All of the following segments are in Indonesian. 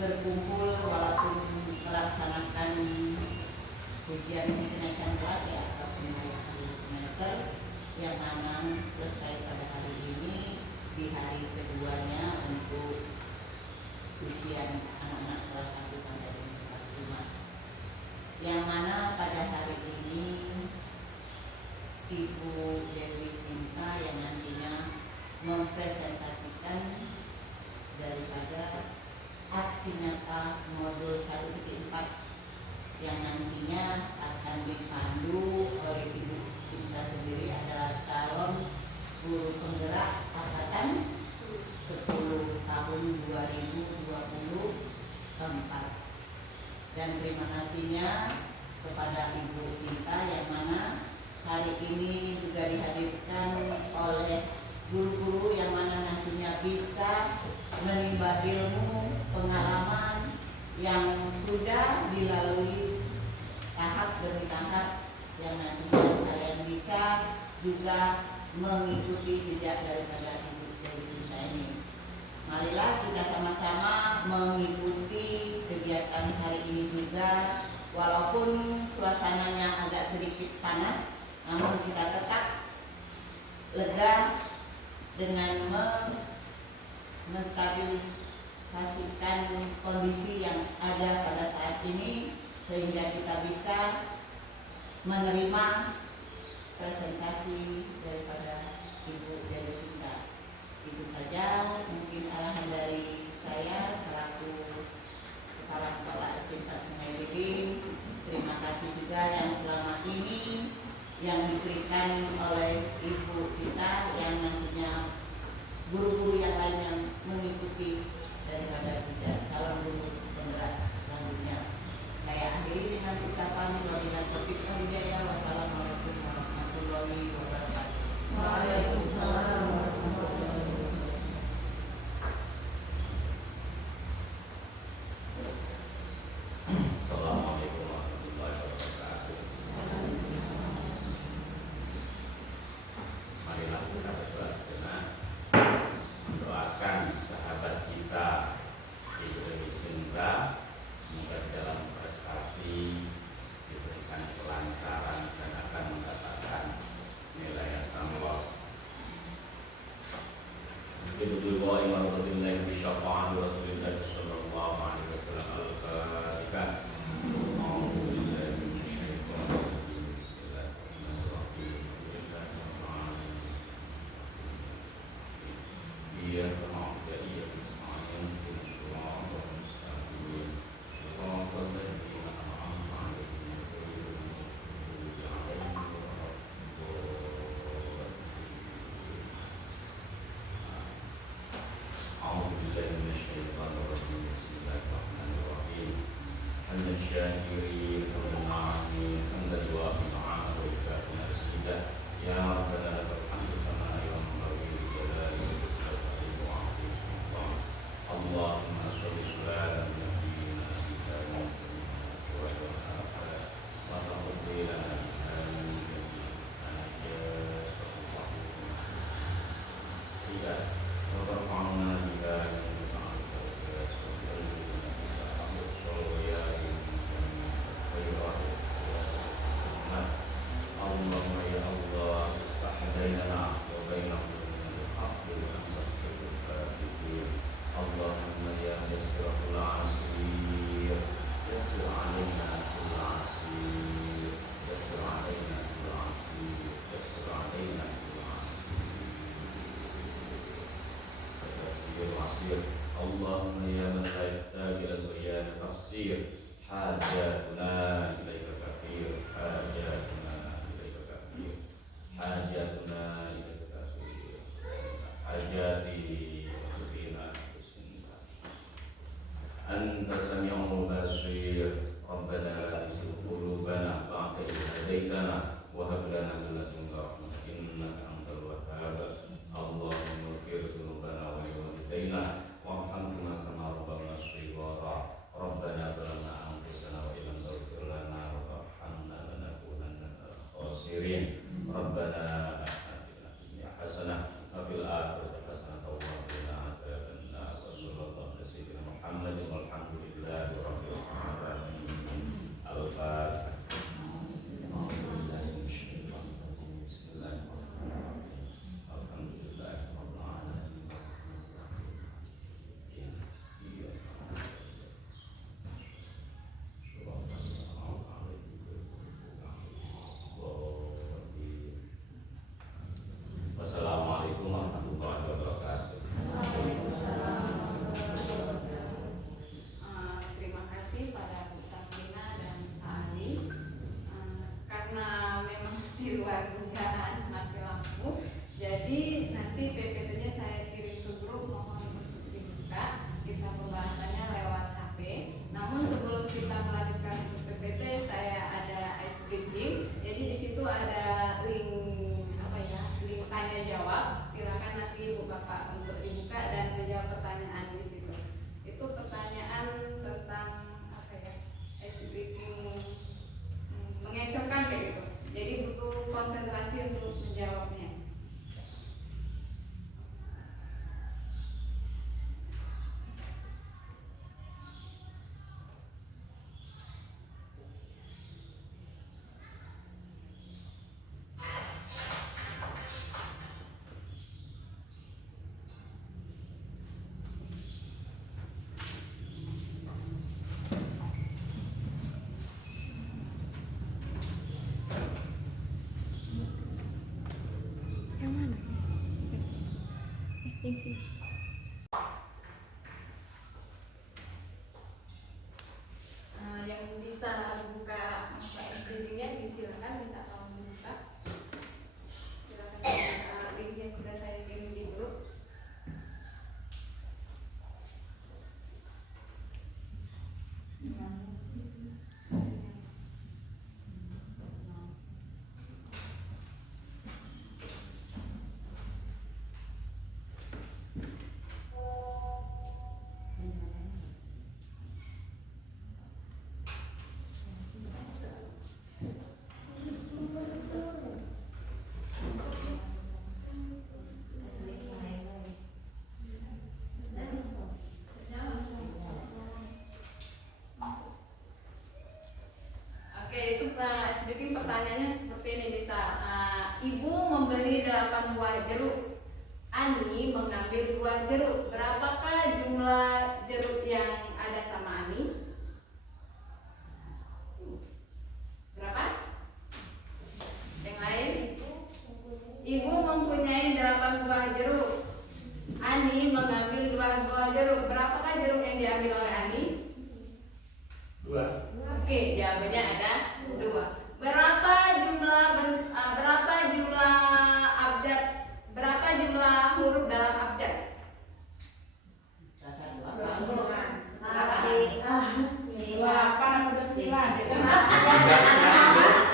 berkumpul walaupun melaksanakan ujian kenaikan kelas ya atau kenaikan semester yang mana selesai pada hari ini di hari keduanya untuk ujian anak-anak kelas 1 sampai dengan kelas 5, yang mana pada hari ini Ibu Dewi Sinta yang nantinya mempresentasikan daripada aksi nyata modul 1.4 yang nantinya akan dipandu oleh Ibu Sinta sendiri adalah calon guru penggerak angkatan 10 tahun 2024. Dan terima kasihnya kepada Ibu Sinta yang mana hari ini juga dihadirkan oleh guru-guru yang mana nantinya bisa menimba ilmu pengalaman yang sudah dilalui tahap demi tahap yang nantinya kalian bisa juga mengikuti jejak daripada Ibu Dewi Sinta ini. Marilah kita sama-sama mengikuti kegiatan hari ini juga, walaupun suasananya agak sedikit panas, namun kita tetap lega dengan menstabilisasikan kondisi yang ada pada saat ini sehingga kita bisa menerima presentasi daripada Ibu Dewi Sinta. Itu saja mungkin arahan dari saya selaku Kepala Sekolah SD 4 Sungai Bening. Terima kasih juga yang selama ini yang diberikan oleh Ibu Sinta yang nantinya guru-guru yang lain yang mengikuti daripada kita calon guru penggerak selanjutnya. Saya akhiri dengan ucapan wabillahi taufiq wal hidayah. Wassalamualaikum warahmatullahi wabarakatuh. Waalaikumsalam warahmatullahi wabarakatuh. Assalamualaikum warahmatullahi wabarakatuh. Marilah kita berdoa sejenak mendoakan sahabat kita Ibu Dewi Sinta semoga di dalam prestasi diberikan kelancaran dan akan mendapatkan nilai yang tambah. Betul bahwa imam Rasulullah bisyafa'ah Rasulullah sallallahu alaihi wasallam al-Fatihah. الشاكرين والناعمين حمد الوافي نعمه ويكافئ مزيدا يا ربنا لك الحمد كما ينبغي لجلال وجهك وعظيم سلطانك. اللهم صل على نبينا محمد وعلى وتقضي لنا هذه الحاجات وترفعنا بها اللهم يا الله افتح بيننا وبينهم بالحق وانت خير الفاتحين. اللهم يا يسر كل عسير يسر علينا كل عسير يسر علينا كل عسير يسر علينا كل عسير. اللهم يا من لا يحتاج الى البيان تفسير حاجاتنا اليك كثير حاجاتنا حاجاتنا إليك كثير حاجاتي فينا بسنك. أنت سميع بصير. ربنا لا تزغ قلوبنا بعد إذ هديتنا وهب لنا من لدنك رحمة إنك أنت الوهاب. اللهم اغفر ذنوبنا ولوالدينا وارحمنا كما ربنا صغارا. ربنا ظلمنا أنفسنا وإن لم تغفر لنا وترحمنا لنكونن من الخاسرين. ربنا آتنا في الدنيا حسنة وفي الآخرة حسنة وقنا عذاب النار. وصلى الله على سيدنا محمد والحمد Yang bisa buka PSDB-nya disilakan, minta tolong dibuka. Silakan buka link yang sudah saya kirim di grup. Oke, itu sedikit pertanyaannya seperti ini bisa. Ibu membeli 8 buah jeruk. Ani mengambil 2 jeruk. Berapakah jumlah jeruk yang ada sama Ani? Berapa? Yang lain? Ibu mempunyai 8 buah jeruk. Ani mengambil 2 buah jeruk. Berapakah jeruk yang diambil oleh Ani? 2. Oke, jawabannya ada 2. Berapa jumlah abjad? Berapa jumlah huruf dalam abjad? Salah satu Berapa? 8 apa 29?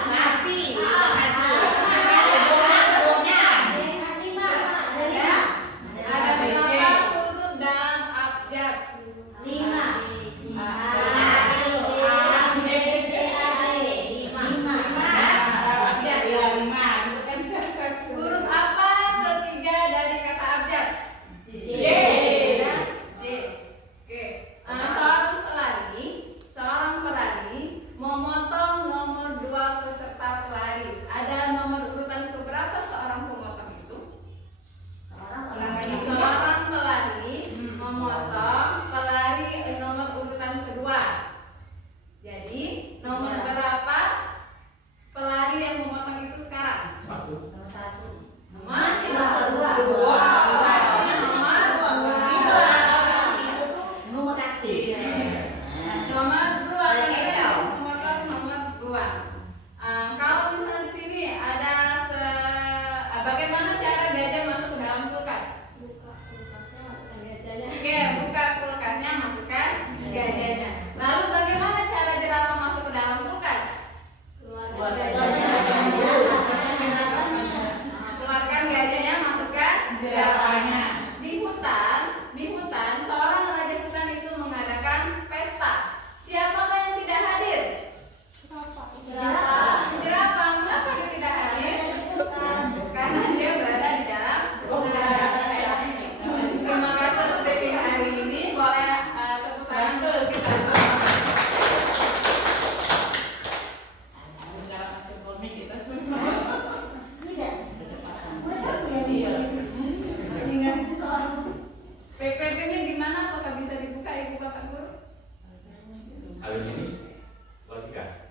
Pasti. Ada berapa huruf dalam abjad? 5. Huruf apa ketiga dari kata abjad? J. Dan J. Oke. Seorang pelari memotong nomor 2 peserta pelari. Ada nomor urutan keberapa seorang pemotong itu? Seorang pelari memotong pelari nomor urutan kedua. Jadi nomor berapa pelari yang memotong itu sekarang? 1. Masih Nomor nomor 2. Nomor 2 memotong nomor 2. Kalau misalnya di sini ada bagaimana cara gajah masuk ke dalam kulkas? Oke, buka kulkasnya, masukkan gajahnya. Lalu bagaimana cara jerapah masuk ke dalam kulkas? Keluarkan gajahnya, masukkan jerapahnya. Di hutan, seorang raja hutan itu mengadakan pesta. Siapakah yang tidak hadir? Jerapah. Mengapa dia tidak hadir? Karena dia berada di dalam kulkas. Terima kasih untuk sesi hari ini. Boleh tepuk tangan dulu kita. PPT-nya di mana? Apakah bisa dibuka Ibu Bapak Guru? Habis ini buat 3.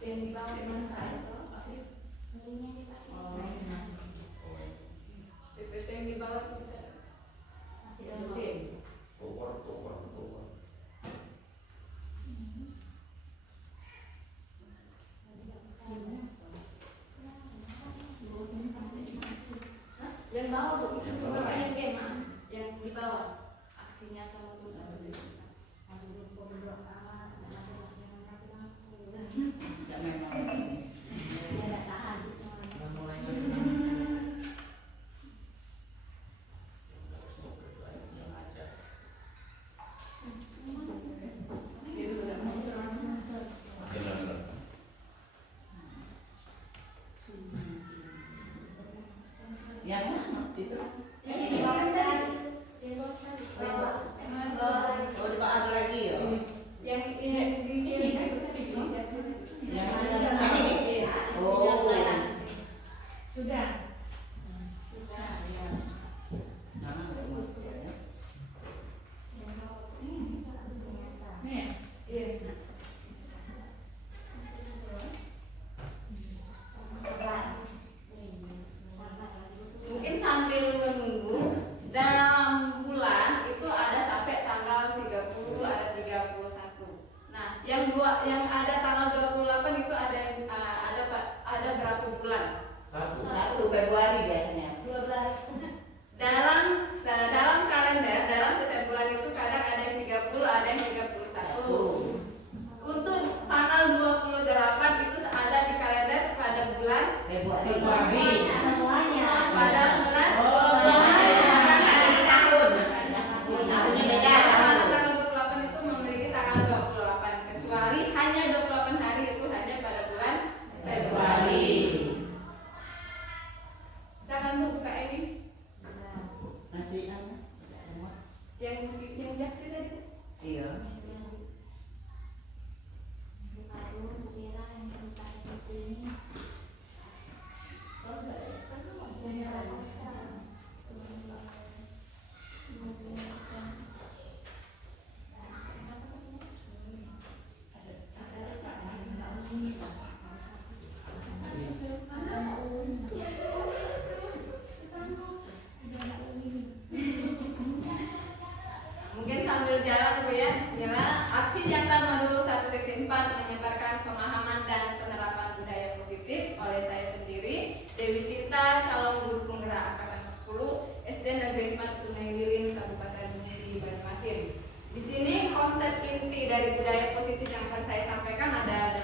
Yang di bawah di mana itu? PPT yang di bawah itu bisa. Yang bawah Bu, itu yang game, yang di bawah. Aksi nyata maupun satu dari kita. Yang mana itu? Yang di bawah sekali. Yang bawah sekali. Oh, ada lagi ya? Yang di kiri itu tadi Yang ini? Oh. Sudah. Nama nggak masuk ya? Yang bawah. Nih, Iya. berjalan Bu ya. Bismillah. Aksi nyata modul 1.4 menyebarkan pemahaman dan penerapan budaya positif oleh saya sendiri, Dewi Sinta, calon guru penggerak angkatan 10 SD Negeri 4 Sungai Lilin, Kabupaten Musi, Banjarmasin. Di sini konsep inti dari budaya positif yang akan saya sampaikan ada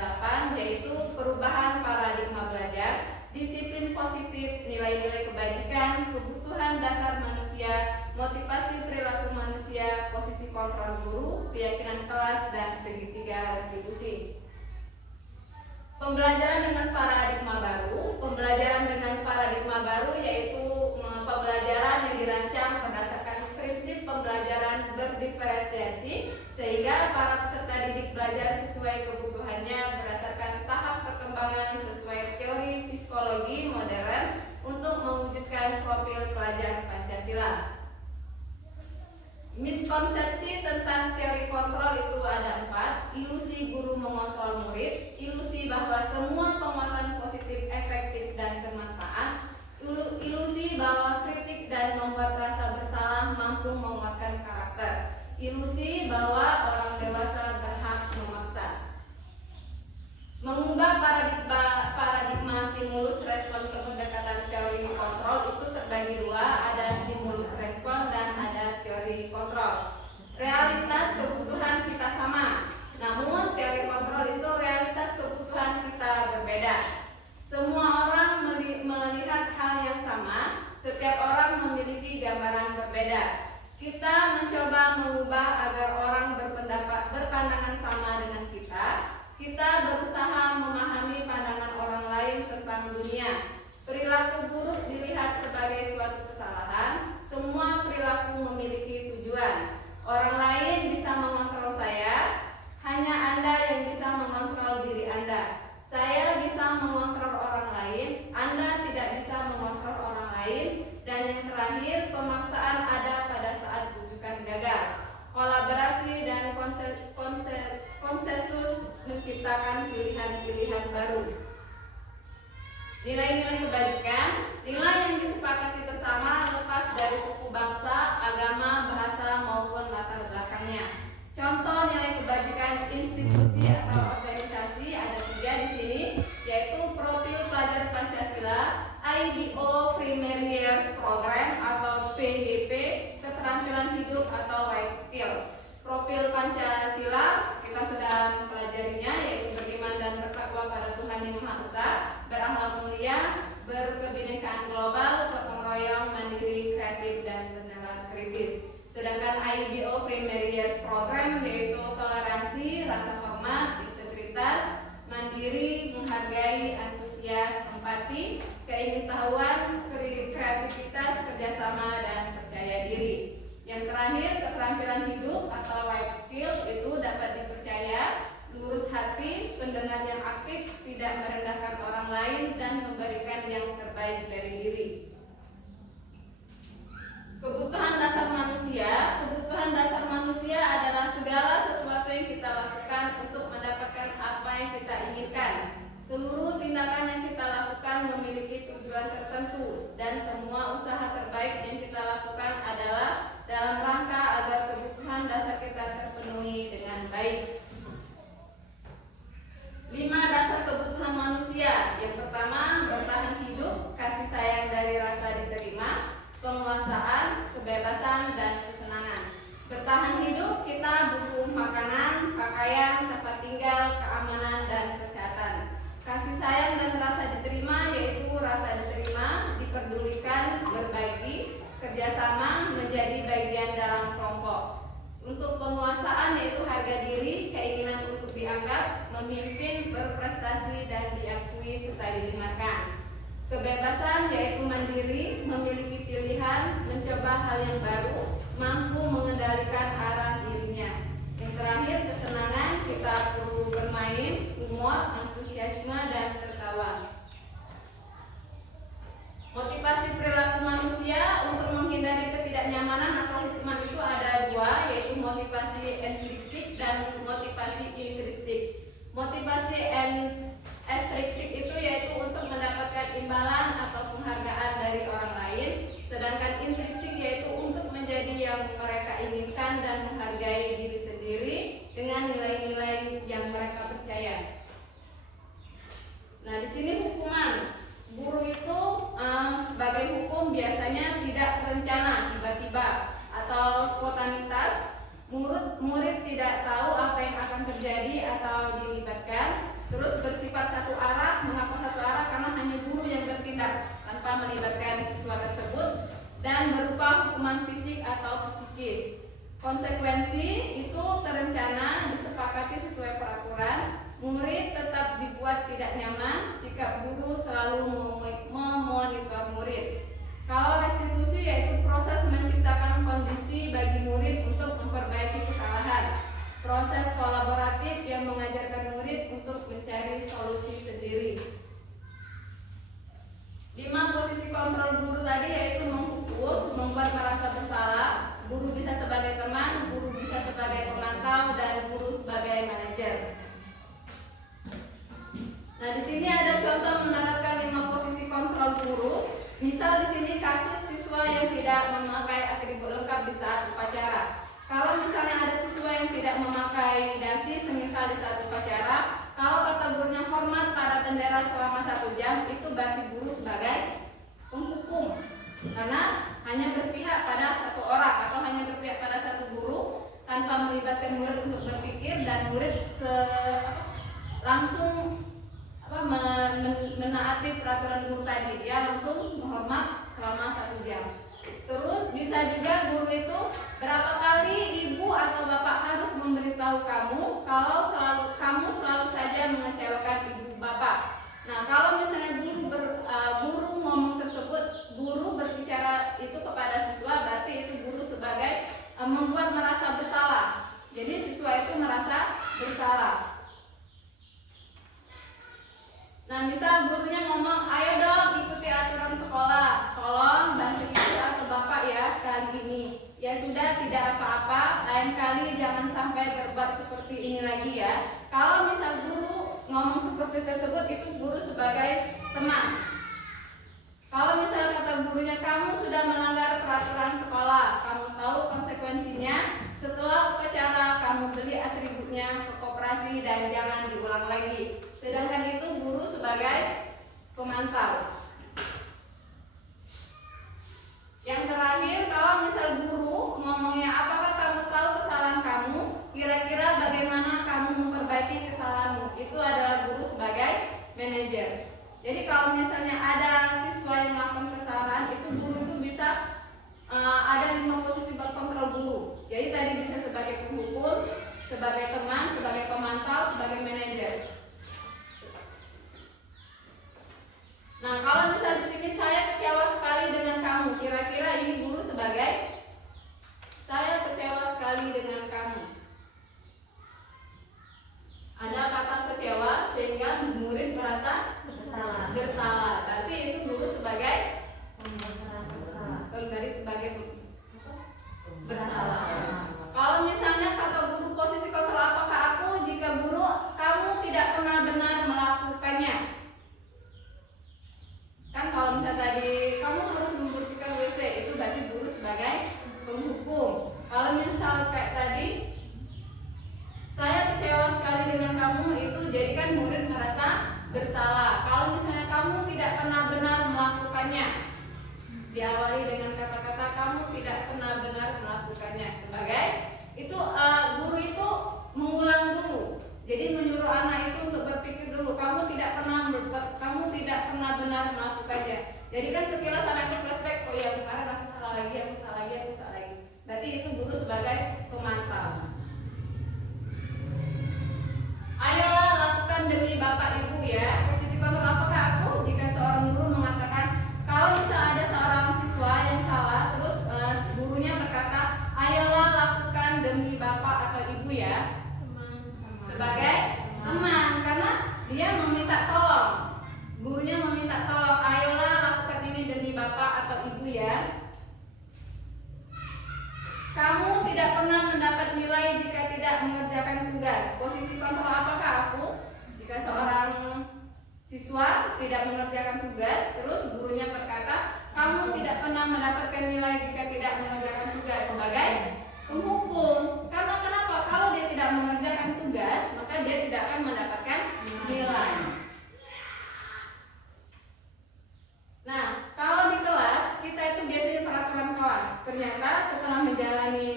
8, yaitu perubahan paradigma belajar, disiplin positif, nilai-nilai kebajikan, kebutuhan dasar manusia, motivasi perilaku manusia, posisi kontrol guru, keyakinan kelas, dan segitiga restitusi. Pembelajaran dengan paradigma baru. Pembelajaran dengan paradigma baru yaitu pembelajaran yang dirancang berdasarkan prinsip pembelajaran berdiferensiasi sehingga para peserta didik belajar sesuai kebutuhannya berdasarkan tahap perkembangan sesuai teori psikologi modern untuk mewujudkan profil pelajar Pancasila. Miskonsepsi tentang teori kontrol itu ada 4. Ilusi guru mengontrol murid, ilusi bahwa semua penguatan positif efektif dan bermanfaat, ilusi bahwa kritik dan membuat rasa bersalah mampu menguatkan karakter, ilusi bahwa orang dewasa berhak memaksa. Mengubah paradigma stimulus respon ke pendekatan teori kontrol itu terbagi 2, ada stimulus respon dan ada teori kontrol. Realitas kebutuhan kita sama, namun teori kontrol itu realitas kebutuhan kita berbeda. Semua orang melihat hal yang sama, setiap orang memiliki gambaran berbeda. Kita mencoba mengubah agar orang berpandangan sama dengan kita. Kita berusaha memahami pandangan orang lain tentang dunia. Perilaku buruk dilihat sebagai suatu kesalahan. Semua perilaku memiliki tujuan. Orang lain bisa mengontrol saya, hanya Anda yang bisa mengontrol diri Anda. Saya bisa mengontrol orang lain, Anda tidak bisa mengontrol orang lain. Dan yang terakhir, pemaksaan ada pada saat bujukan gagal. Kolaborasi dan konsensus menciptakan pilihan-pilihan baru. Nilai-nilai kebajikan, nilai yang disepakati bersama lepas dari suku bangsa, agama, bahasa maupun latar belakangnya. Contoh nilai kebajikan institusi atau organisasi ada 3 di sini, yaitu profil pelajar Pancasila, IBO Primary Years Program atau PYP, keterampilan hidup atau life skill. Profil Pancasila kita sudah mempelajarinya, yaitu beriman dan bertakwa pada Tuhan Yang Maha Esa, berakhlak mulia, berkebinekaan global, gotong royong, mandiri, kreatif, dan bernalar kritis. Sedangkan IBO Primary Years Program yaitu toleransi, rasa hormat, integritas, mandiri, menghargai, antusias, empati, keingintahuan, kreativitas, kerjasama, dan percaya diri. Yang terakhir, keterampilan hidup atau life skill itu dapat dipercaya, lurus hati, pendengar yang aktif, tidak merendahkan orang lain, dan memberikan yang terbaik dari diri. Kebutuhan dasar manusia. Kebutuhan dasar manusia adalah segala sesuatu yang kita lakukan untuk mendapatkan apa yang kita inginkan. Seluruh tindakan yang kita lakukan memiliki tujuan tertentu, dan semua usaha terbaik yang kita lakukan adalah dalam rangka agar kebutuhan dasar kita terpenuhi dengan baik. 5 dasar kebutuhan manusia. Yang pertama, bertahan hidup, kasih sayang dari rasa diterima, penguasaan, kebebasan, dan kesenangan. Bertahan hidup, kita butuh makanan, pakaian, tempat tinggal, keamanan, dan kesehatan. Kasih sayang dan rasa diterima yaitu rasa diterima, diperdulikan, berbagi, kerjasama, menjadi bagian dalam kelompok. Untuk penguasaan yaitu harga diri, keinginan untuk dianggap, memimpin, berprestasi, dan diakui serta didengarkan. Kebebasan yaitu mandiri, memiliki pilihan, mencoba hal yang baru, mampu mengendalikan arah dirinya. Yang terakhir, kesenangan, kita perlu bermain, humor, antusiasme, dan tertawa. Motivasi perilaku manusia untuk menghindari ketidaknyamanan atau hukuman itu ada 2, yaitu motivasi ekstrinsik dan motivasi intrinsik. Motivasi ekstrinsik itu yaitu untuk mendapatkan imbalan atau penghargaan dari orang lain, sedangkan intrinsik yaitu untuk menjadi yang mereka inginkan dan menghargai spontanitas, murid tidak tahu apa yang akan terjadi atau dilibatkan. Terus bersifat satu arah. Mengapa satu arah? Karena hanya guru yang bertindak tanpa melibatkan siswa tersebut, dan berupa hukuman fisik atau psikis. Konsekuensi itu terencana, disepakati sesuai peraturan. Murid tetap dibuat tidak nyaman. Sikap guru selalu memonitor murid. Kalau restitusi yaitu proses menciptakan kondisi bagi murid untuk memperbaiki kesalahan. Proses kolaboratif yang mengajarkan murid untuk mencari solusi sendiri. 5 posisi kontrol guru tadi yaitu menghukum, membuat merasa bersalah. Guru bisa sebagai teman, guru bisa sebagai pemantau, dan guru sebagai manajer. Nah, di sini ada contoh menerapkan 5 posisi kontrol guru. Misal di sini kasus siswa yang tidak memakai atribut lengkap di saat upacara. Kalau misalnya ada siswa yang tidak memakai dasi semisal di saat upacara, kalau kata gurunya hormat pada bendera selama 1 jam, itu berarti guru sebagai penghukum, karena hanya berpihak pada satu orang atau hanya berpihak pada satu guru tanpa melibatkan murid untuk berpikir, dan murid langsung menaati peraturan guru tadi. Dia langsung menghormat selama 1 jam. Terus bisa juga guru itu berapa kali ibu atau bapak harus memberitahu kamu kalau kamu selalu saja mengecewakan ibu bapak. Nah, kalau misalnya guru ngomong tersebut, guru berbicara itu kepada siswa, berarti itu guru sebagai membuat merasa bersalah. Jadi siswa itu merasa bersalah. Nah, misal gurunya ngomong, ayo dong ikuti aturan sekolah, tolong bantu ibu atau bapak ya sekali ini. Ya sudah, tidak apa-apa, lain kali jangan sampai berbuat seperti ini lagi ya. Kalau misal guru ngomong seperti tersebut, itu guru sebagai teman. Kalau misal kata gurunya, kamu sudah melanggar peraturan sekolah, kamu tahu konsekuensinya, setelah upacara kamu beli atributnya ke koperasi dan jangan diulang lagi. Sedangkan itu guru sebagai pemantau. Yang terakhir, kalau misal guru ngomongnya, apakah kamu tahu kesalahan kamu? Kira-kira bagaimana kamu memperbaiki kesalahanmu? Itu adalah guru sebagai manajer. Jadi kalau misalnya ada siswa yang melakukan kesalahan, itu guru itu bisa ada 5 posisi berkontrol guru. Jadi tadi bisa sebagai penghukum, sebagai teman, sebagai pemantau, sebagai manajer. Nah, kalau misal di sini saya kecewa sekali dengan kamu, kira-kira ini guru sebagai saya kecewa sekali dengan kamu. Ada kata kecewa sehingga murid merasa bersalah. Berarti itu guru sebagai pemberi sebagai bersalah. Kalau misalnya kata guru posisi kontrol, apakah aku jika guru kamu tidak pernah benar melakukannya? Kan kalau misalnya tadi kamu harus membersihkan WC, itu berarti guru sebagai penghukum. Kalau misal kayak tadi saya kecewa sekali dengan kamu, itu jadikan murid merasa bersalah. Kalau misalnya kamu tidak pernah benar melakukannya, diawali dengan kata-kata kamu tidak pernah benar melakukannya. Sebagai itu guru itu mengulang dulu. Jadi menyuruh anak itu untuk berpikir dulu. Kamu tidak pernah benar melakukannya. Jadi kan sekilas anak itu flashback, oh ya kemarin aku salah lagi. Berarti itu guru sebagai pemantau. Ayolah lakukan demi bapak ibu ya. Posisi kontrol, apakah aku jika seorang guru mengatakan, kalau bisa ada seorang siswa yang salah, terus gurunya berkata, ayolah lakukan demi bapak atau ibu ya. Sebagai teman, karena dia meminta tolong. Gurunya meminta tolong, ayolah lakukan ini demi bapak atau ibu ya. Kamu tidak pernah mendapat nilai jika tidak mengerjakan tugas. Posisi kontrol, apakah aku jika seorang siswa tidak mengerjakan tugas, terus gurunya berkata, kamu tidak pernah mendapatkan nilai jika tidak mengerjakan tugas. Sebagai penghukum. Karena kenapa? Kalau dia tidak mengerjakan tugas, maka dia tidak akan mendapatkan nilai. Nah, kalau di kelas kita itu biasanya peraturan kelas. Ternyata setelah menjalani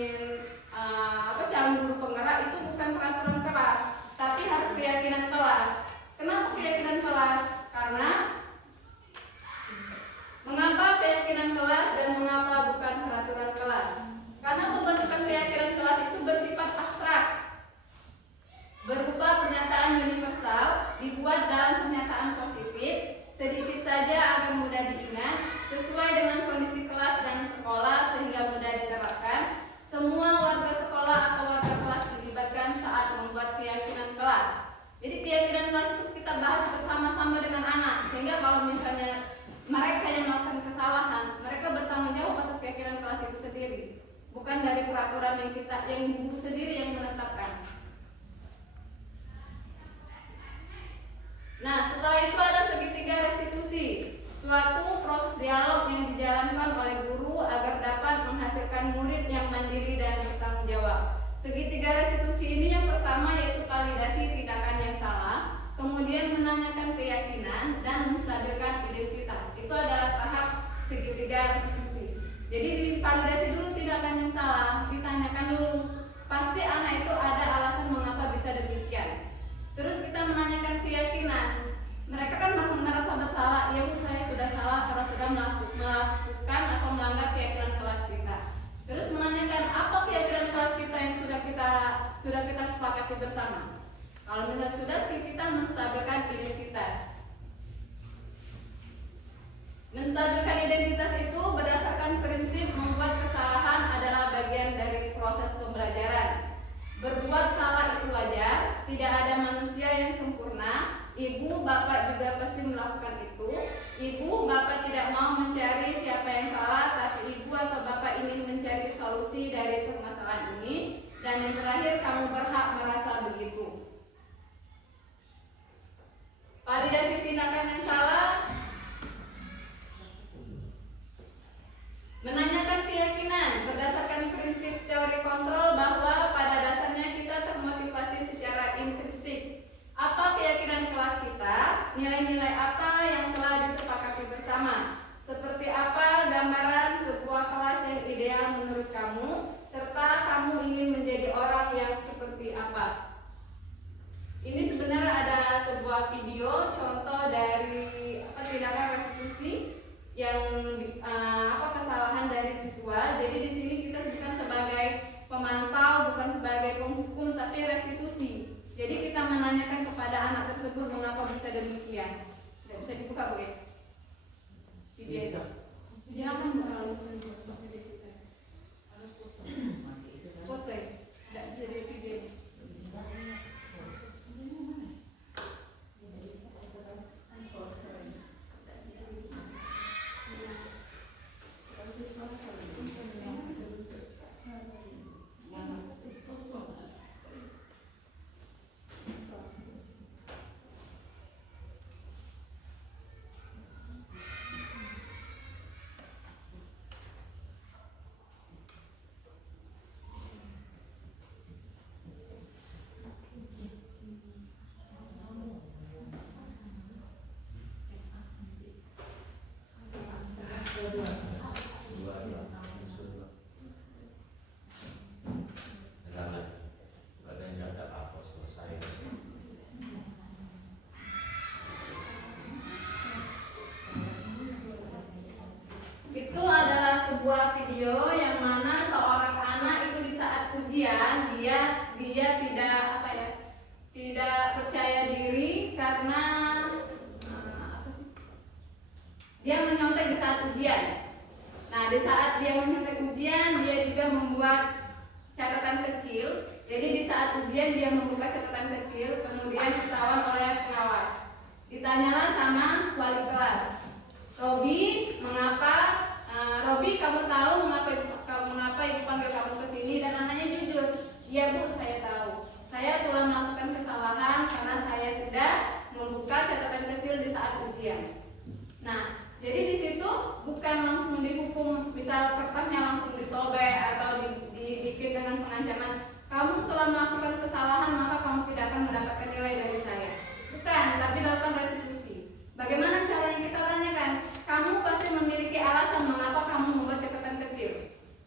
kelas itu sendiri, bukan dari peraturan yang guru sendiri yang menetapkan. Nah, setelah itu ada segitiga restitusi, suatu proses dialog yang dijalankan oleh guru agar dapat menghasilkan murid yang mandiri dan bertanggung jawab. Segitiga restitusi ini yang pertama yaitu validasi tindakan yang salah, kemudian menanyakan keyakinan dan menstabilkan identitas. Itu adalah tahap segitiga restitusi. Jadi divalidasi dulu tindakan yang salah, ditanyakan dulu. Pasti anak itu ada alasan mengapa bisa demikian. Terus kita menanyakan keyakinan. Mereka kan merasa bersalah, ya Bu saya sudah salah karena sudah melakukan atau melanggar keyakinan kelas kita. Terus menanyakan apa keyakinan kelas kita yang sudah kita sepakati bersama. Kalau misalnya sudah, kita menstabilkan identitas. Menstabilkan identitas itu berdasarkan prinsip membuat kesalahan adalah bagian dari proses pembelajaran. Berbuat salah itu wajar, tidak ada manusia yang sempurna. Ibu, bapak juga pasti melakukan itu. Ibu, bapak tidak mau mencari siapa yang salah, tapi ibu atau bapak ingin mencari solusi dari permasalahan ini. Dan yang terakhir, kamu berhak merasa begitu. Validasi tindakan yang salah, menanyakan keyakinan berdasarkan prinsip teori kontrol bahwa pada dasarnya kita termotivasi secara intrinsik. Apa keyakinan kelas kita? Nilai-nilai apa yang telah disepakati bersama? Seperti apa gambaran sebuah kelas yang ideal menurut kamu? Serta kamu ingin menjadi orang yang seperti apa? Ini sebenarnya ada sebuah video contoh dari tindakan restitusi yang kesalahan dari siswa. Jadi di sini kita bukan sebagai pemantau, bukan sebagai penghukum, tapi restitusi. Jadi kita menanyakan kepada anak tersebut mengapa bisa demikian. Tidak bisa dibuka Bu ya? Video itu. Silakan Bu kalau bisa dibuka. Foto ya? Tidak bisa di video. Itu adalah sebuah video yang mana seorang anak itu di saat ujian dia tidak percaya diri karena dia menyontek di saat ujian. Nah, di saat dia menyontek ujian, dia juga membuat catatan kecil. Jadi di saat ujian dia membuka catatan kecil, kemudian ketahuan oleh pengawas. Ditanyalah sama wali kelas, Robi, Robi, kamu tahu mengapa ibu panggil kamu ke sini? Dan anaknya jujur, iya Bu, saya tahu. Saya telah melakukan kesalahan karena saya sudah membuka catatan kecil di saat ujian. Nah, jadi di situ bukan langsung dihukum, misal kertasnya langsung disobek atau dibikin dengan pengancaman. Kamu telah melakukan kesalahan, maka kamu tidak akan mendapatkan nilai dari saya. Bukan, tapi dilakukan restitusi. Bagaimana caranya kita tanyakan? Kamu pasti memiliki alasan mengapa kamu membuat catatan kecil.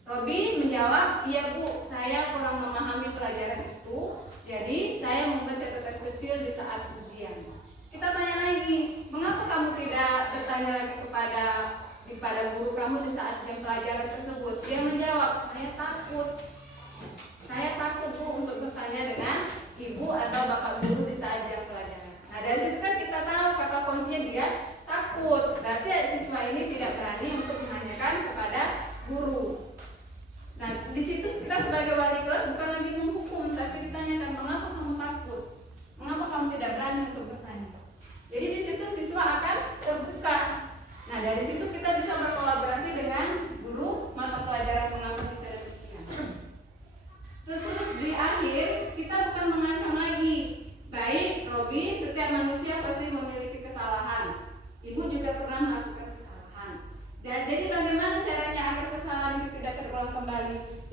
Robi menjawab, iya Bu, saya kurang memahami pelajaran itu, jadi saya membuat catatan kecil di saat ujian. Kita tanya lagi, mengapa kamu tidak bertanya lagi kepada guru kamu di saat jam pelajaran tersebut? Dia menjawab, saya takut. Saya takut Bu untuk bertanya dengan ibu atau bapak guru di saat jam pelajaran. Nah, dari situ kan kita tahu kata kuncinya dia takut. Berarti siswa ini tidak berani untuk menanyakan kepada guru. Nah, di situ kita sebagai wali kelas bukan lagi menghukum, tapi ditanyakan mengapa kamu takut, mengapa kamu tidak berani untuk bertanya. Jadi di situ siswa akan terbuka. Nah, dari situ kita bisa berkolaborasi dengan guru mata pelajaran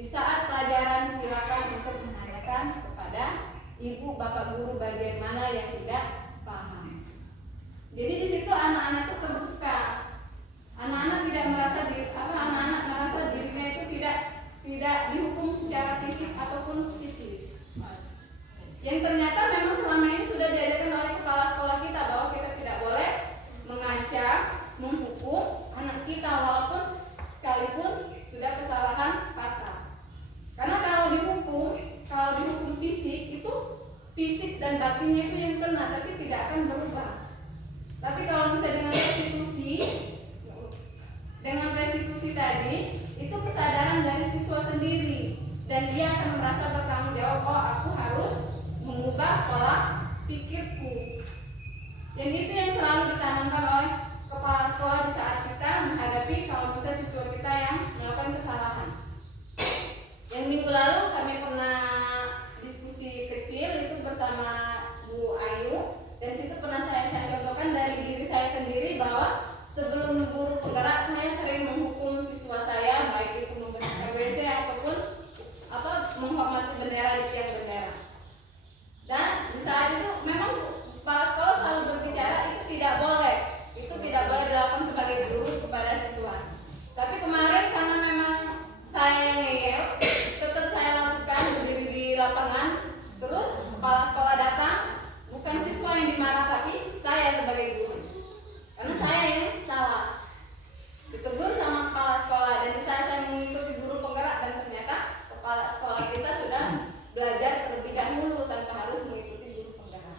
Di saat pelajaran silakan untuk menanyakan kepada ibu bapak guru bagian mana yang tidak paham. Jadi di situ anak-anak itu terbuka. Anak-anak tidak merasa anak-anak merasa dirinya itu tidak dihukum secara fisik ataupun psikis. Yang ternyata memang selama ini sudah diajarkan oleh kepala sekolah kita bahwa kita tidak boleh mengancam, menghukum anak kita walaupun sekalipun sudah kesalahan fatal. Karena kalau dihukum fisik itu fisik dan batinnya itu yang kena, tapi tidak akan berubah. Tapi kalau misalnya dengan restitusi tadi, itu kesadaran dari siswa sendiri dan dia akan merasa bertanggung jawab, oh aku harus mengubah pola pikirku. Dan itu yang selalu ditanamkan oleh kepala sekolah di saat kita menghadapi kalau bisa siswa kita yang melakukan kesalahan. Yang minggu lalu kami pernah diskusi kecil itu bersama Bu Ayu, dan situ pernah saya contohkan dari diri saya sendiri bahwa sebelum guru penggerak saya sering menghukum siswa saya, baik itu membersihkan WC ataupun menghormati bendera di tiang bendera. Dan di saat itu memang kepala sekolah selalu berbicara itu tidak boleh dilakukan sebagai guru kepada siswa. Tapi kemarin karena memang saya ngeyel, tetap saya lakukan berdiri di lapangan. Terus kepala sekolah datang, bukan siswa yang dimarah tapi saya sebagai guru, karena saya yang salah. Ditegur sama kepala sekolah dan di saat saya mengikuti guru penggerak, dan ternyata kepala sekolah kita sudah belajar terlebih dahulu tanpa harus mengikuti guru penggerak.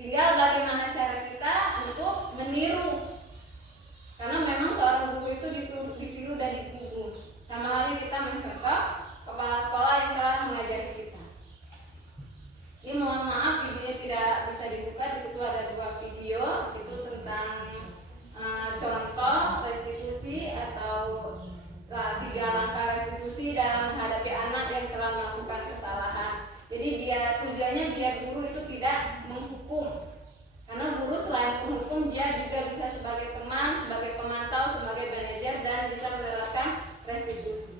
Tinggal bagaimana cara kita untuk meniru, karena memang seorang guru itu ditiru dan ditiru. Sama halnya kita mencontoh kepala sekolah yang telah mengajari kita. Ini mohon maaf videonya tidak bisa dibuka. Di situ ada 2 video itu tentang contoh restitusi atau 3 langkah restitusi dalam menghadapi anak yang telah melakukan kesalahan. Jadi tujuannya biar guru itu tidak menghukum. Karena guru selain penghukum dia juga bisa sebagai teman, sebagai pemantau, sebagai manajer, dan bisa menerapkan restitusi.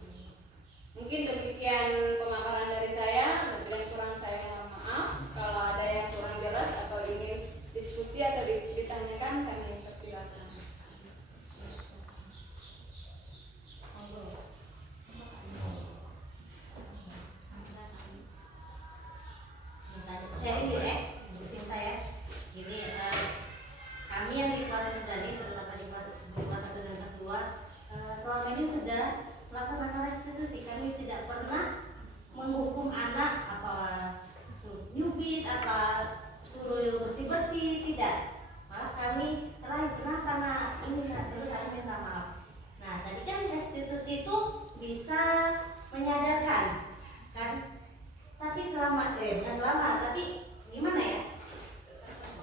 Mungkin demikian pemaparan dari saya. Lebih dan kurang saya mohon maaf. Kalau ada yang kurang jelas atau ingin diskusi atau ditanyakan, kami persilakan. Saya ini Bu Sinta ya. Jadi kami yang di kelas tadi, terutama di kelas 1 dan kelas 2, selama ini sudah melaksanakan restitusi. Kami tidak pernah menghukum anak, apa suruh nyubit, apa suruh bersih-bersih, tidak. Malah kami pernah karena ini nggak suruh saya minta maaf. Nah tadi kan restitusi itu bisa menyadarkan, kan? Tapi bukan selama, tapi gimana ya?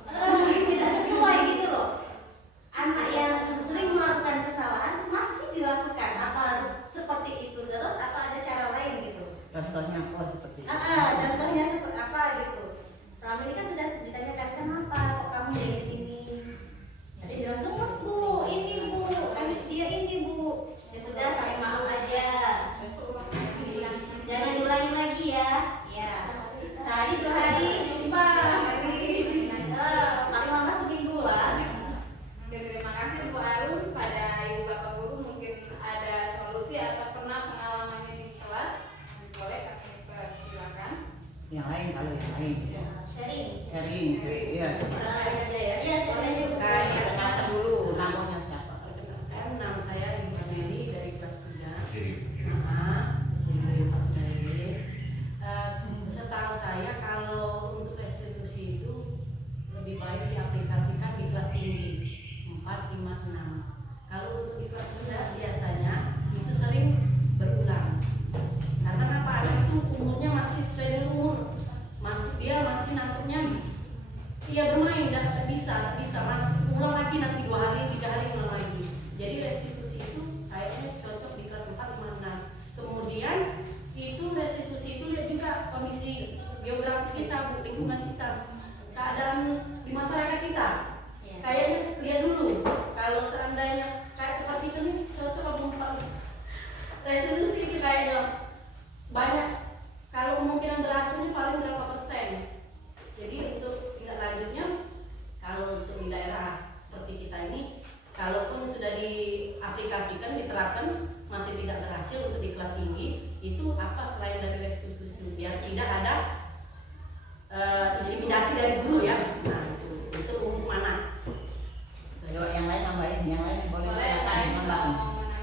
Tidak sesuai gitu loh. Anak yang sering melakukan kesalahan masih dilakukan. Apa harus seperti itu terus atau ada cara lain gitu? Contohnya apa seperti itu? Contohnya seperti apa gitu? Selama ini kan sudah ditanyakan kenapa kok kamu kayak ini? Tadi bilang gemes Bu, ini Bu, dia ini Bu. Ya sudah, saling maaf aja. Jangan diulangi lagi ya. Ya. Sehari 2 hari jumpa. Paling lama seminggu lah. Terima kasih Bu Arun. Pada Ibu Bapak Guru mungkin ada solusi atau pernah pengalamannya di kelas, boleh kami persilakan. Yang lain kalau yang lain. Sharing. Iya. Sharing aja ya. Iya, boleh juga. Perkenalkan dulu namanya siapa? Nama saya Ibu Meli dari kelas 3. Kiri. Setahu saya kalau untuk restitusi itu lebih baik diaplikasikan di kelas tinggi 4, 5, 6. Kalau untuk di kelas rendah biasanya itu sering berulang. Karena apa? Anak itu umurnya masih sesuai dengan umur, dia masih nangkepnya. Iya bermain, tidak bisa masih ulang lagi nanti 2 hari, 3 hari ulang lagi. Jadi restitusi itu kayaknya cocok di kelas 4, 5, 6. Kemudian itu restitusi itu lihat juga kondisi geografis kita, lingkungan kita, keadaan di masyarakat kita. Kayaknya lihat dulu. Kalau seandainya kayak tempat itu nih cocok apa restitusi kita nilai banyak. Kalau kemungkinan berhasilnya paling berapa persen. Jadi untuk tindak lanjutnya, kalau untuk di daerah seperti kita ini, kalaupun sudah diaplikasikan, diterapkan masih tidak berhasil untuk di kelas tinggi, itu apa selain dari restitusi biar tidak ada intimidasi dari guru ya. Nah itu umum anak. Coba yang lain nambahin, yang lain boleh silakan nambahin.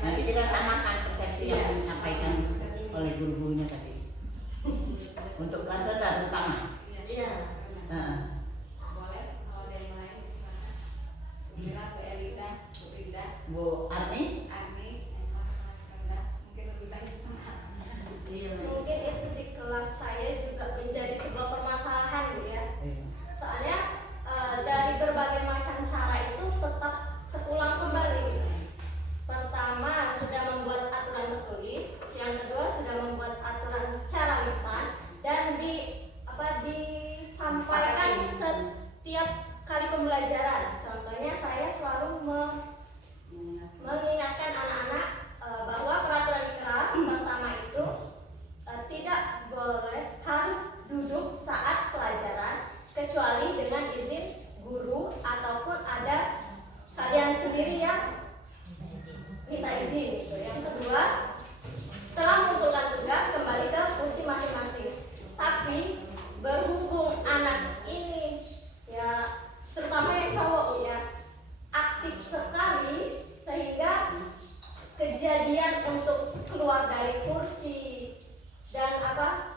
Nanti kita samakan persepsi yang disampaikan oleh guru-gurunya tadi. Untuk kelas rendah terutama. Iya. Boleh, kalau ada yang lain silakan. Mira, Bu Elita, Bu Rida, Bu Arni, Arni, yang kelas rendah, mungkin lebih banyak pengalaman. Mungkin itu di kelas saya juga menjadi sebuah permasalahan Bu ya. Soalnya dari berbagai macam cara itu tetap terulang kembali gitu. Pertama sudah membuat aturan tertulis, yang kedua sudah membuat aturan secara lisan dan disampaikan setiap kali pembelajaran. Contohnya saya selalu mengingatkan anak-anak bahwa peraturan kelas pertama itu tidak boleh harus duduk saat pelajaran kecuali dengan izin guru ataupun ada kalian sendiri yang minta izin gitu. Yang kedua, setelah mengumpulkan tugas kembali ke kursi masing-masing. Tapi berhubung anak ini ya terutama yang cowok ya aktif sekali sehingga kejadian untuk keluar dari kursi dan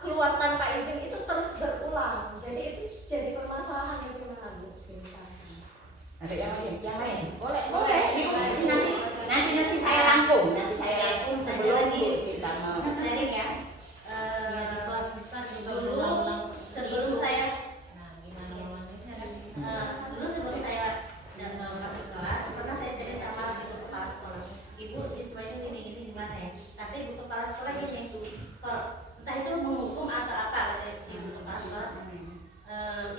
keluar tanpa izin itu terus berulang. Jadi itu jadi permasalahan yang gimana Bu? ada yang lain, boleh. Nanti saya rangkum, sebelum Bu Sinta mau. Sharing ya. Di kelas bisa juga Dulu berulang-ulang. sebelum saya Nah, sebelum saya masuk kelas pernah saya sharing sama ibu kepala sekolah. Ibu siswanya gini gimana ya? Tapi ibu kepala sekolah gini tuh, kalau entah itu menghukum atau apa kata ibu kepala sekolah.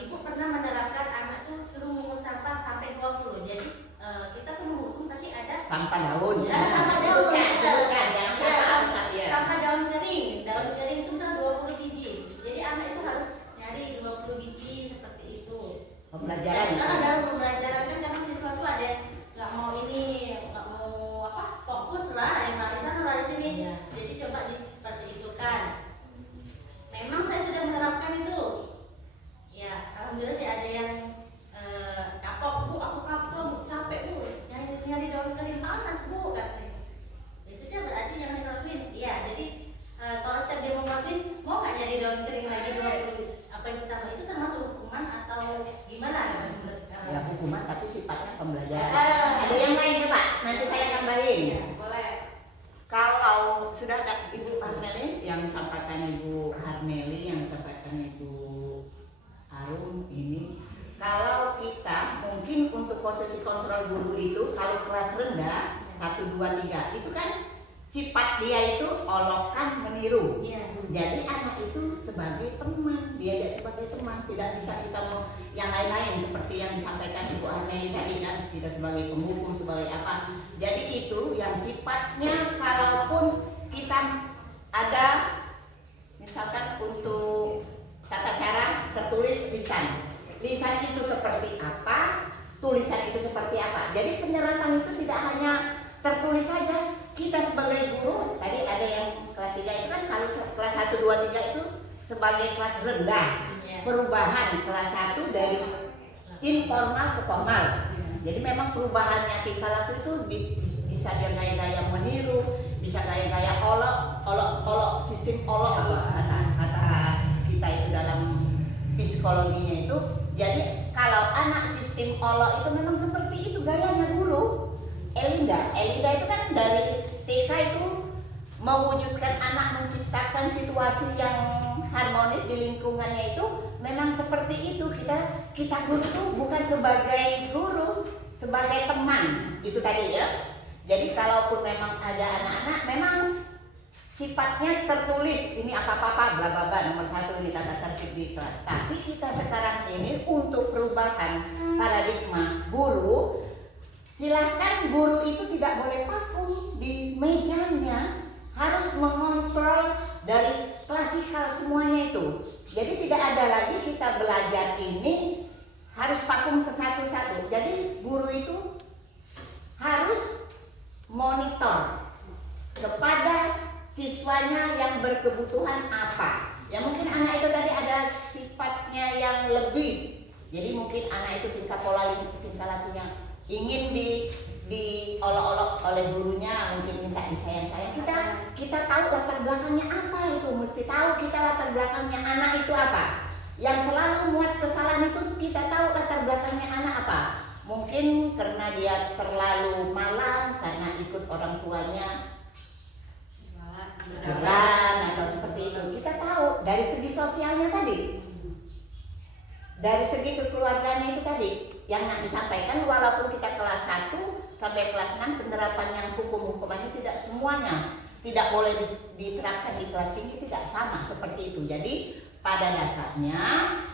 Ibu pernah menerapkan anak tuh suruh mengungut sampah sampai 20. Jadi kita tuh menghukum tapi ada Sampah daun. Ya, sampah daun. Sebutkan, jangan sampah besar ya. sampah daun kering itu misal 20 biji. Jadi anak itu harus nyari 20 biji seperti itu. Pembelajaran. Dalam pembelajaran kan kadang siswa tuh ada nggak mau fokus lah, yang lari sana lari sini. Iya. Jadi coba seperti itu kan. Memang saya sudah menerapkan itu. Ya, alhamdulillah sih ada yang kapok, Bu, aku kapok, capek Bu, nyari daun kering panas Bu, katanya. Ya sudah, berarti jangan dilakuin. Iya, jadi kalau setiap dia mau ngelakuin, mau nggak nyari daun kering lagi 20? Apa yang kita mau itu termasuk hukuman atau gimana? Ya hukuman tapi sifatnya pembelajaran. Ah. Ada yang lain Pak? Nanti saya tambahin. Boleh. Kalau sudah ada Ibu Harneli yang disampaikan Ibu Harneli, yang disampaikan Ibu Harum ini, kalau kita mungkin untuk posisi kontrol guru itu kalau kelas rendah 1, 2, 3 itu kan sifat dia itu olokan meniru. Iya. Jadi anak itu sebagai teman, diajak sebagai teman, tidak bisa kita mau yang lain-lain seperti yang disampaikan Ibu Arneli tadi kan, kita sebagai penghukum, sebagai apa. Jadi itu yang sifatnya kalaupun kita ada misalkan untuk tata cara tertulis lisan itu seperti apa, tulisan itu seperti apa. Jadi penyerapan itu tidak hanya tertulis saja. Kita sebagai guru, tadi ada yang kelas 3 itu kan kalau kelas 1, 2, 3 itu sebagai kelas rendah. Perubahan kelas 1 dari informal ke formal. Jadi memang perubahannya tingkah laku itu bisa dia gaya-gaya meniru, bisa gaya-gaya olok, sistem olok kata kita itu dalam psikologinya itu. Jadi kalau anak sistem olok itu memang seperti itu gayanya guru. Elinda itu kan dari TK itu mewujudkan anak, menciptakan situasi yang harmonis di lingkungannya itu memang seperti itu. Kita guru itu bukan sebagai guru, sebagai teman itu tadi ya. Jadi kalaupun memang ada anak-anak memang sifatnya tertulis ini apa-apa bla bla bla nomor 1 ini tata tertib di kelas. Tapi kita sekarang ini untuk perubahan paradigma guru, silahkan guru itu tidak boleh vakum di mejanya, harus mengontrol dari klasikal semuanya itu. Jadi tidak ada lagi kita belajar ini harus vakum ke satu-satu. Jadi guru itu harus monitor kepada siswanya yang berkebutuhan apa. Ya mungkin anak itu tadi ada sifatnya yang lebih. Jadi mungkin anak itu tingkah lakunya ingin diolok-olok oleh gurunya, mungkin minta disayang-sayang. Kita tahu latar belakangnya apa itu, mesti tahu kita latar belakangnya anak itu apa. Yang selalu muat kesalahan itu kita tahu latar belakangnya anak apa. Mungkin karena dia terlalu malam, karena ikut orang tuanya jalan atau seperti itu. Kita tahu dari segi sosialnya tadi, dari segi kekeluarganya itu tadi yang nak disampaikan. Walaupun kita kelas 1 sampai kelas 6 penerapan yang hukum-hukumannya tidak semuanya tidak boleh diterapkan di kelas tinggi, tidak sama seperti itu. Jadi pada dasarnya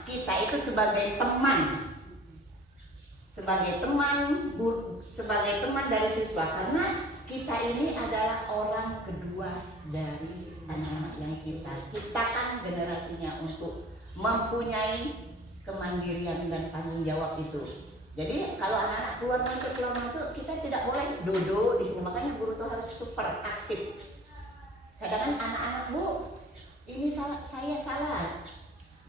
kita itu sebagai teman dari siswa, karena kita ini adalah orang kedua dari anak-anak yang kita ciptakan generasinya untuk mempunyai kemandirian dan tanggung jawab itu. Jadi kalau anak-anak keluar masuk, kita tidak boleh duduk di sini. Makanya guru tuh harus super aktif. Kadang-kadang anak-anak, Bu, ini saya salah.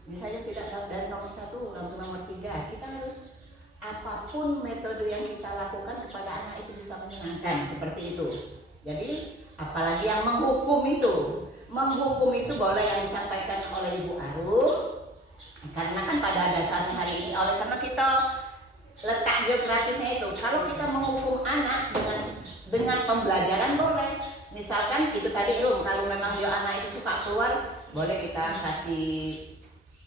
Misalnya tidak tahu dari nomor 1 langsung nomor 3. Kita harus apapun metode yang kita lakukan kepada anak itu bisa menyenangkan, seperti itu. Jadi apalagi yang menghukum itu boleh yang disampaikan oleh Ibu Arum. Karena kan pada dasarnya hari ini karena kita letak geografisnya itu, kalau kita menghukum anak dengan pembelajaran boleh. Misalkan itu tadi kalau memang dia anak itu suka keluar, boleh kita kasih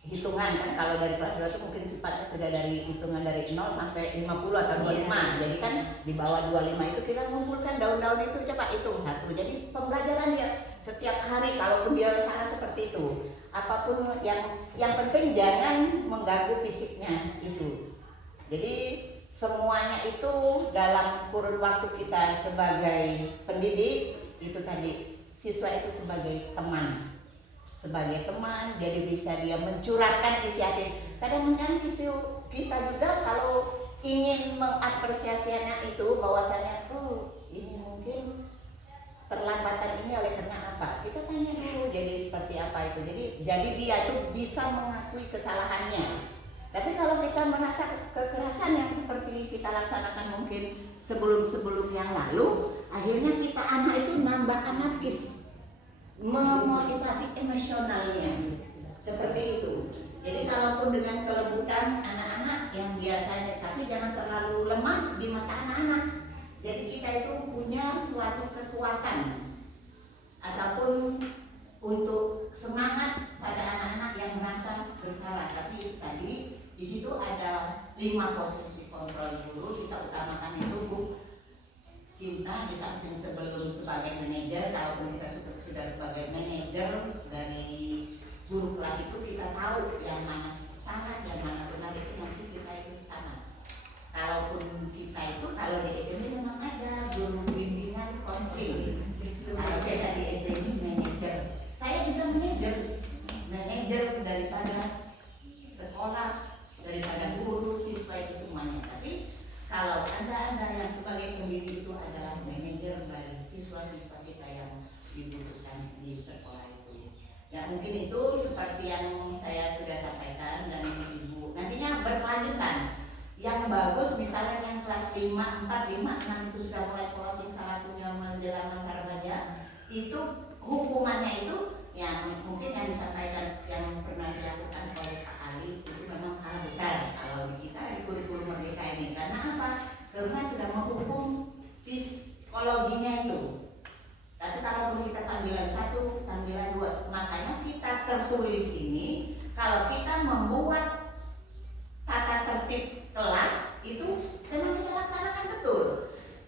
hitungan kan. Kalau dari kelas 2 itu mungkin sifatnya sudah dari hitungan dari 0 sampai 50 atau 25. Jadi kan di bawah 25 itu kita mengumpulkan daun-daun itu, coba hitung 1. Jadi pembelajaran dia setiap hari, kalaupun dia salah seperti itu. Apapun yang penting jangan mengganggu fisiknya itu. Jadi semuanya itu dalam kurun waktu kita sebagai pendidik itu tadi, siswa itu sebagai teman, jadi bisa dia mencurahkan isi hati. Kadang-kadang kita juga kalau ingin mengapresiasinya itu bahwasanya ini mungkin perlambatan ini oleh karena apa, kita tanya dulu jadi seperti apa itu. Jadi dia itu bisa mengakui kesalahannya. Tapi kalau kita merasa kekerasan yang seperti kita laksanakan mungkin sebelum yang lalu, akhirnya kita anak itu nambah anarkis, memotivasi emosionalnya seperti itu. Jadi kalaupun dengan kelembutan anak-anak yang biasanya, tapi jangan terlalu lemah di mata anak-anak. Jadi kita itu punya suatu kekuatan ataupun untuk semangat pada anak-anak yang merasa bersalah. Tapi tadi di situ ada 5 posisi kontrol guru. Kita utamakan itu Bu Cinta di samping sebelum sebagai manajer. Kalaupun kita sudah sebagai manajer dari guru kelas itu, kita tahu yang mana salah, yang mana benar, itu nanti kita itu sama. Kalaupun kita itu kalau di SMP memang ada guru bimbingan konseling. Kalau kita di SMP manajer, saya juga manajer daripada sekolah, daripada guru, siswa itu semuanya. Tapi kalau anda yang sebagai pendidik itu adalah manajer dari siswa-siswa kita yang dibutuhkan di sekolah itu. Ya mungkin itu seperti yang saya sudah sampaikan dan Ibu nantinya berkelanjutan. Yang bagus misalnya yang kelas 5, 4, 5, 6 itu sudah mulai pola tingkah lakunya menjelang masa remaja, itu hukumannya itu yang mungkin yang disampaikan yang pernah dilakukan oleh Pak Ali itu memang salah besar kalau di kita di kurikulum merdeka ini. Karena apa? Karena sudah menghukum psikologinya itu. Tapi kalau kita panggilan 1, panggilan 2, makanya kita tertulis ini kalau kita membuat tata tertib kelas itu memang kita laksanakan betul.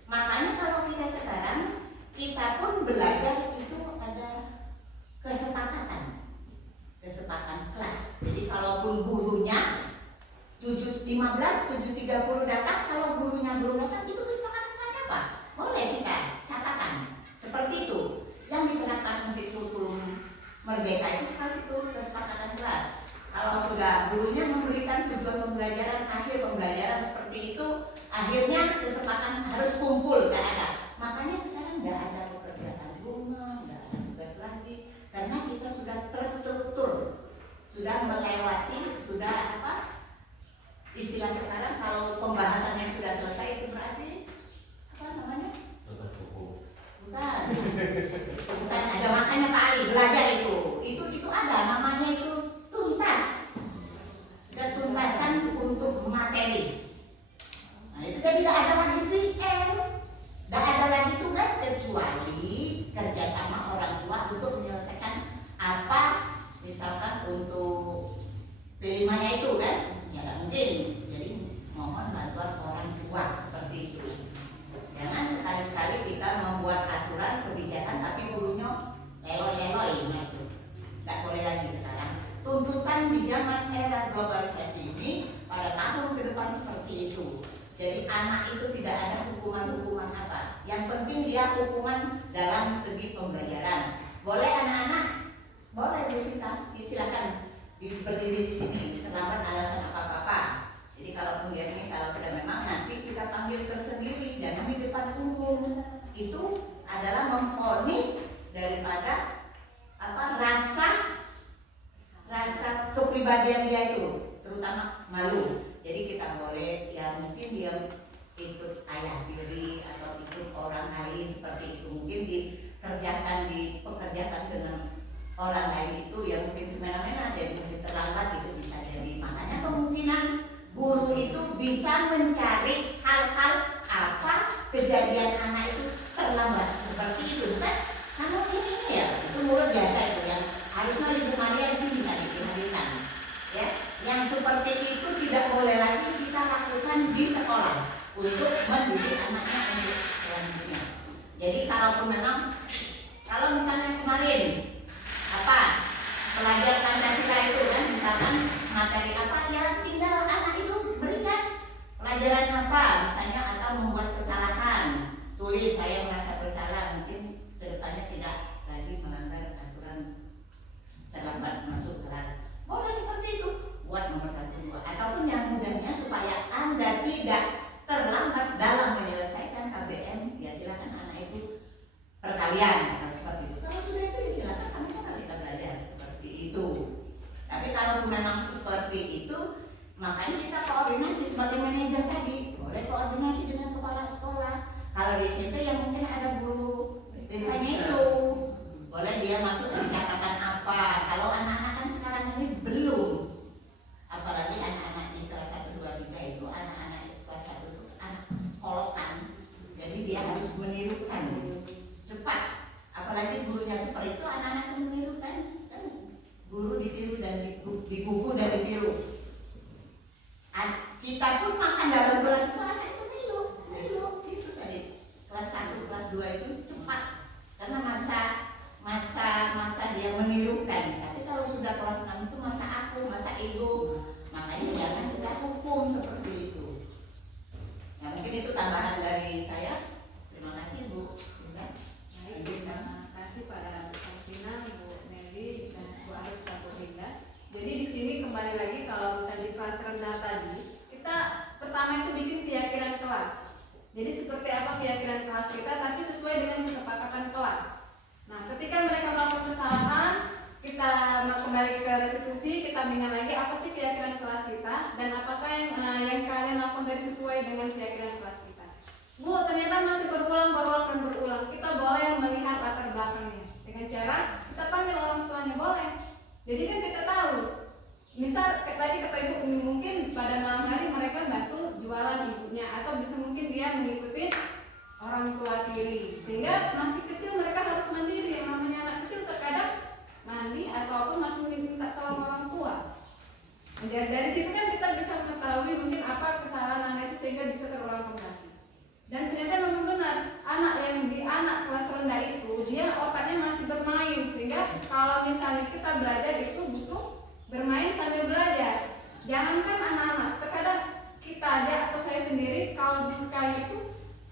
Makanya kalau kita sekarang kita pun belajar itu ada kesepakatan kelas. Jadi kalaupun gurunya 7.15, 7.30 datang, kalau gurunya belum datang, itu kesepakatan apa? Boleh kita catatan seperti itu yang diterapkan untuk kurikulum merdeka itu sekali itu kesepakatan kelas. Kalau sudah gurunya memberikan tujuan pembelajaran, akhir pembelajaran seperti itu, akhirnya kesepakatan harus kumpul, nggak ada. Makanya sekarang nggak ada pekerjaan rumah, nggak ada tugas lagi, karena kita sudah terstruktur, sudah melewati, sudah apa? Istilah sekarang kalau pembahasan yang sudah selesai itu berarti apa namanya? Tetap buku. Bukan ada, makanya Pak Ali belajar itu ada namanya itu tuntas, ketuntasan untuk materi. Nah itu kan tidak ada lagi PR, tidak ada lagi tugas kecuali kerjasama orang tua untuk menyelesaikan apa, misalkan untuk P5-nya itu kan, ya nggak mungkin. Jadi mohon bantuan orang tua seperti itu. Jangan sekali-sekali kita membuat aturan kebijakan tapi gurunya leloi-leloi, nah itu nggak boleh lagi sekarang. Tuntutan di zaman era globalisasi ini pada tahun ke depan seperti itu. Jadi anak itu tidak ada hukuman-hukuman apa. Yang penting dia hukuman dalam segi pembelajaran. Boleh anak-anak, boleh silakan berdiri di sini terlambat alasan apa-apa. Jadi kalaupun dia ini kalau sudah memang nanti kita panggil tersendiri, jangan di depan umum. Itu adalah memvonis daripada apa rasa kepribadian dia itu, terutama malu. Jadi kita boleh ya mungkin dia ikut ayah tiri atau ikut orang lain seperti itu, mungkin dipekerjakan dengan orang lain itu ya mungkin semena-mena, jadi mungkin terlambat itu bisa jadi. Makanya kemungkinan guru itu bisa mencari hal-hal apa kejadian anak itu terlambat seperti itu, bukan? Kamu ini ya, itu mulut biasa itu yang harusnya Ibu Maria di sini tadi dihadirkan, ya. Yang seperti itu tidak boleh lagi kita lakukan di sekolah untuk mendidik anaknya untuk selanjutnya. Jadi kalaupun memang, kalau misalnya kemarin apa pelajar Pancasila itu kan, misalkan materi apa ya tinggal anak itu berikan pelajaran apa misalnya, atau membuat kesalahan tulis saya merasa bersalah, mungkin kedepannya tidak lagi melanggar aturan terlambat masuk kelas, boleh seperti itu, buat nomor 1, 2 ataupun yang mudahnya supaya Anda tidak terlambat dalam menyelesaikan KBM, ya silakan anak itu perkalian atau seperti itu. Kalau sudah itu ya silakan sama-sama kita belajar seperti itu. Tapi kalau memang seperti itu, makanya kita koordinasi sebagai manajer tadi, boleh koordinasi dengan kepala sekolah. Kalau di SMP yang mungkin ada guru BK-nya itu, boleh dia masuk di catatan apa. Kalau anak-anak kan sekarang ini belum, apalagi anak-anak di kelas 1, 2, 3 itu, anak-anak kelas 1 itu anak kolokan, jadi dia harus menirukan cepat. Apalagi gurunya seperti itu, anak-anak kan menirukan, kan guru ditiru dan digugu dan ditiru. Kita pun makan dalam kelas itu anak itu niru gitu tadi. Kelas 1, kelas 2 itu cepat karena masa dia menirukan. Tapi kalau sudah kelas 6 itu masa aku, masa ego. Makanya jangan kita hukum seperti itu. Ya mungkin itu tambahan dari saya. Terima kasih Bu. Baik, terima kasih pada Bu Samsina, Bu Nelly, dan Bu Arif dan Bu Linda. Jadi di sini kembali lagi kalau misalnya di kelas rendah tadi, kita pertama itu bikin keyakinan kelas. Jadi seperti apa keyakinan kelas kita, tapi sesuai dengan kesepakatan kelas. Nah, ketika mereka melakukan kesalahan, kita kembali ke restitusi, kita bingung lagi apa sih keyakinan kelas kita dan apakah yang kalian lakukan tadi sesuai dengan keyakinan kelas kita. Bu, ternyata masih berulang. Kita boleh melihat latar belakangnya dengan cara kita panggil orang tuanya, boleh. Jadi kan kita tahu, misal tadi kata ibu mungkin pada malam hari mereka bantu jualan ibunya, atau bisa mungkin dia mengikuti orang tua tiri, sehingga masih kecil mereka harus mandiri. Yang namanya anak kecil terkadang mandi ataupun masih minta tolong orang tua. Dari situ kan kita bisa mengetahui mungkin apa kesalahan anak itu sehingga bisa terulang kembali. Dan ternyata memang benar, anak yang di anak kelas rendah itu dia otaknya masih bermain, sehingga kalau misalnya kita belajar itu butuh bermain sambil belajar. Jangankan anak-anak, terkadang kita aja atau saya sendiri kalau di sekali itu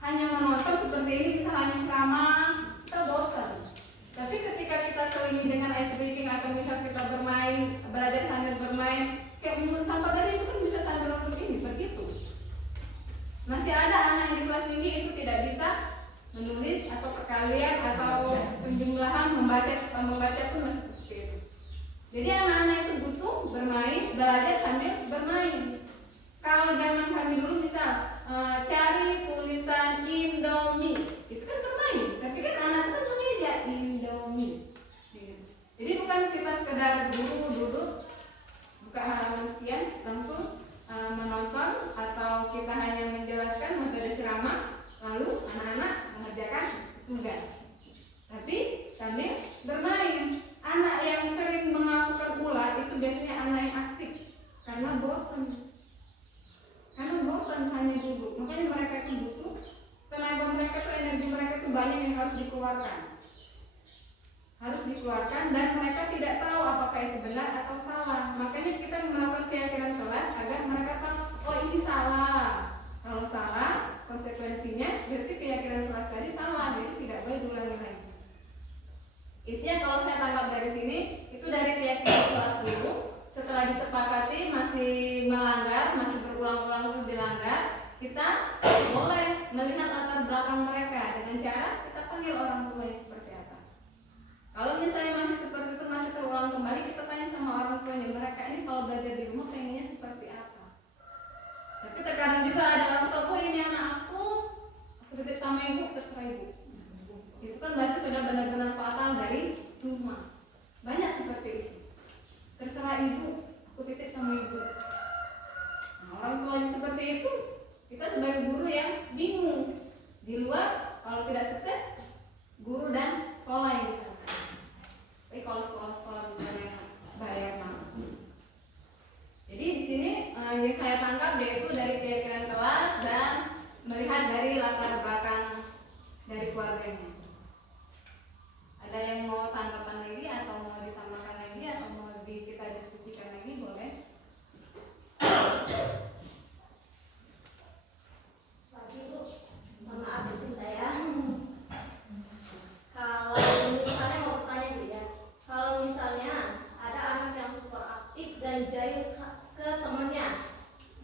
hanya menonton seperti ini bisa hanya ceramah, kita bosan. Tapi ketika kita ini dengan ice breaking atau misal kita bermain, belajar sambil bermain, kayak menurut sampah tadi itu kan bisa sambil untuk ini begitu. Masih ada anak yang di kelas tinggi itu tidak bisa menulis atau perkalian atau penjumlahan, membaca pun masih seperti itu. Jadi anak-anak itu butuh bermain, belajar sambil bermain. Kalau zaman kami dulu misal cari tulisan Indomie, itu kan bermain, tapi kan anak itu kan mengeja Indomie. Jadi bukan kita sekedar duduk buka halaman sekian langsung menonton, atau kita hanya menjelaskan metode ceramah lalu anak-anak mengerjakan tugas, tapi sambil bermain. Anak yang sering melakukan ulah itu biasanya anak yang aktif karena bosan hanya duduk. Makanya mereka itu butuh tenaga mereka, energi mereka itu banyak yang harus dikeluarkan dan mereka tidak tahu apakah itu benar atau salah. Makanya kita melakukan keyakinan kelas agar mereka tahu, oh ini salah. Kalau salah, konsekuensinya berarti keyakinan kelas tadi salah, jadi tidak boleh diulangi lagi. Intinya kalau saya tangkap dari sini, itu dari keyakinan kelas dulu. Setelah disepakati masih melanggar, masih berulang-ulang itu dilanggar, kita boleh melihat latar belakang mereka dengan cara kita panggil orang tuanya seperti apa. Kalau misalnya masih seperti itu, masih terulang kembali, kita tanya sama orang tuanya, mereka ini kalau belajar di rumah pengennya seperti apa. Tapi terkadang juga ada orang tua, oh ini anak aku titip sama ibu, terserah ibu. Itu kan berarti sudah benar-benar fatal dari rumah. Banyak seperti itu. Terserah ibu, aku titip sama ibu. Nah, orang tua seperti itu, kita sebagai guru yang bingung. Di luar, kalau tidak sukses, guru dan sekolah yang bisa. Tapi kalau sekolah-sekolah misalnya bayar mahal. Jadi di sini yang saya tangkap yaitu dari keyakinan kelas dan melihat dari latar belakang dari keluarganya. Ada yang mau tanggapan lagi atau mau ditambahkan lagi atau mau kita diskusikan lagi, boleh? Lagi Bu, mohon maaf izin saya. Kalau misalnya mau bertanya Bu ya, kalau misalnya ada anak yang super aktif dan jahil ke temennya,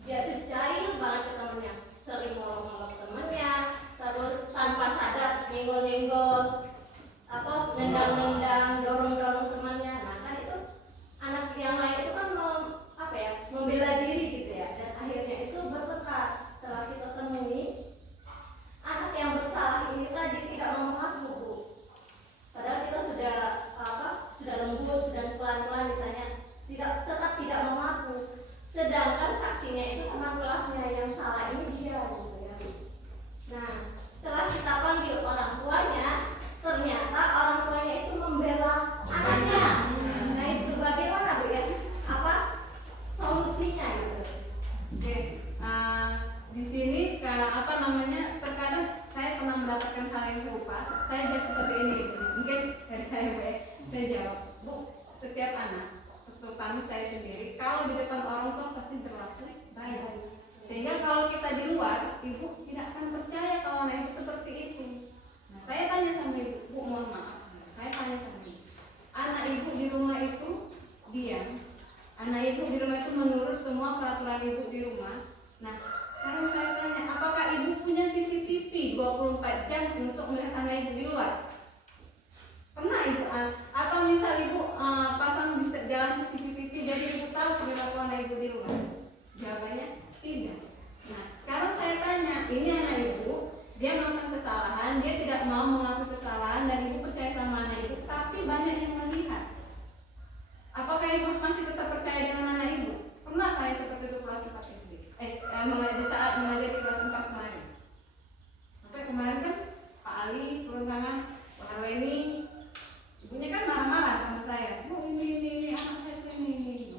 dia tuh jahil banget ke temennya, sering ngolong-ngolong temennya, terus tanpa sadar nyenggol-nyenggol, nendang-nendang, dorong-dorong temannya. Nah kan itu anak yang lain itu kan membela diri gitu ya, dan akhirnya itu bertekad setelah kita temui anak yang bersalah ini tadi tidak mau mengaku Bu. Padahal kita sudah lembut, sudah pelan-pelan ditanya, tetap tidak mengaku. Sedangkan saksinya itu teman kelasnya yang salah ini dia gitu ya. Nah setelah kita panggil orang tuanya, ternyata orang tuanya itu membela anaknya. Nah itu bagaimana Bu ya? Solusinya gitu. Oke, di sini terkadang saya pernah mendapatkan hal yang serupa. Saya jawab seperti ini, mungkin dari saya jawab, Bu, setiap anak, terutama saya sendiri, kalau di depan orang tua pasti berlaku baik. Sehingga kalau kita di luar, ibu tidak akan percaya kalau anak ibu seperti itu. Nah, saya tanya sama ibu, Bu, mohon maaf, saya tanya sama ibu, anak ibu di rumah itu diam. Anak ibu di rumah itu menurut semua peraturan ibu di rumah. Nah, sekarang saya tanya, apakah ibu punya CCTV 24 jam untuk melihat anak ibu di luar? Pernah ibu? Atau misal ibu pasang di jalan CCTV jadi ibu tahu perilaku anak ibu di rumah? Jawabannya tidak. Nah, sekarang saya tanya, ini anak ibu, dia melakukan kesalahan, dia tidak mau mengaku kesalahan dan ibu percaya sama anak ibu, tapi banyak yang melihat. Apakah ibu masih tetap percaya dengan anak ibu? Pernah saya seperti itu kelas 4 SD. Di saat mengajar di kelas 4 kemarin. Sampai kemarin kan Pak Ali turun tangan, Pak Leni, ibunya kan marah-marah sama saya. Bu, ini anak saya tuh ini.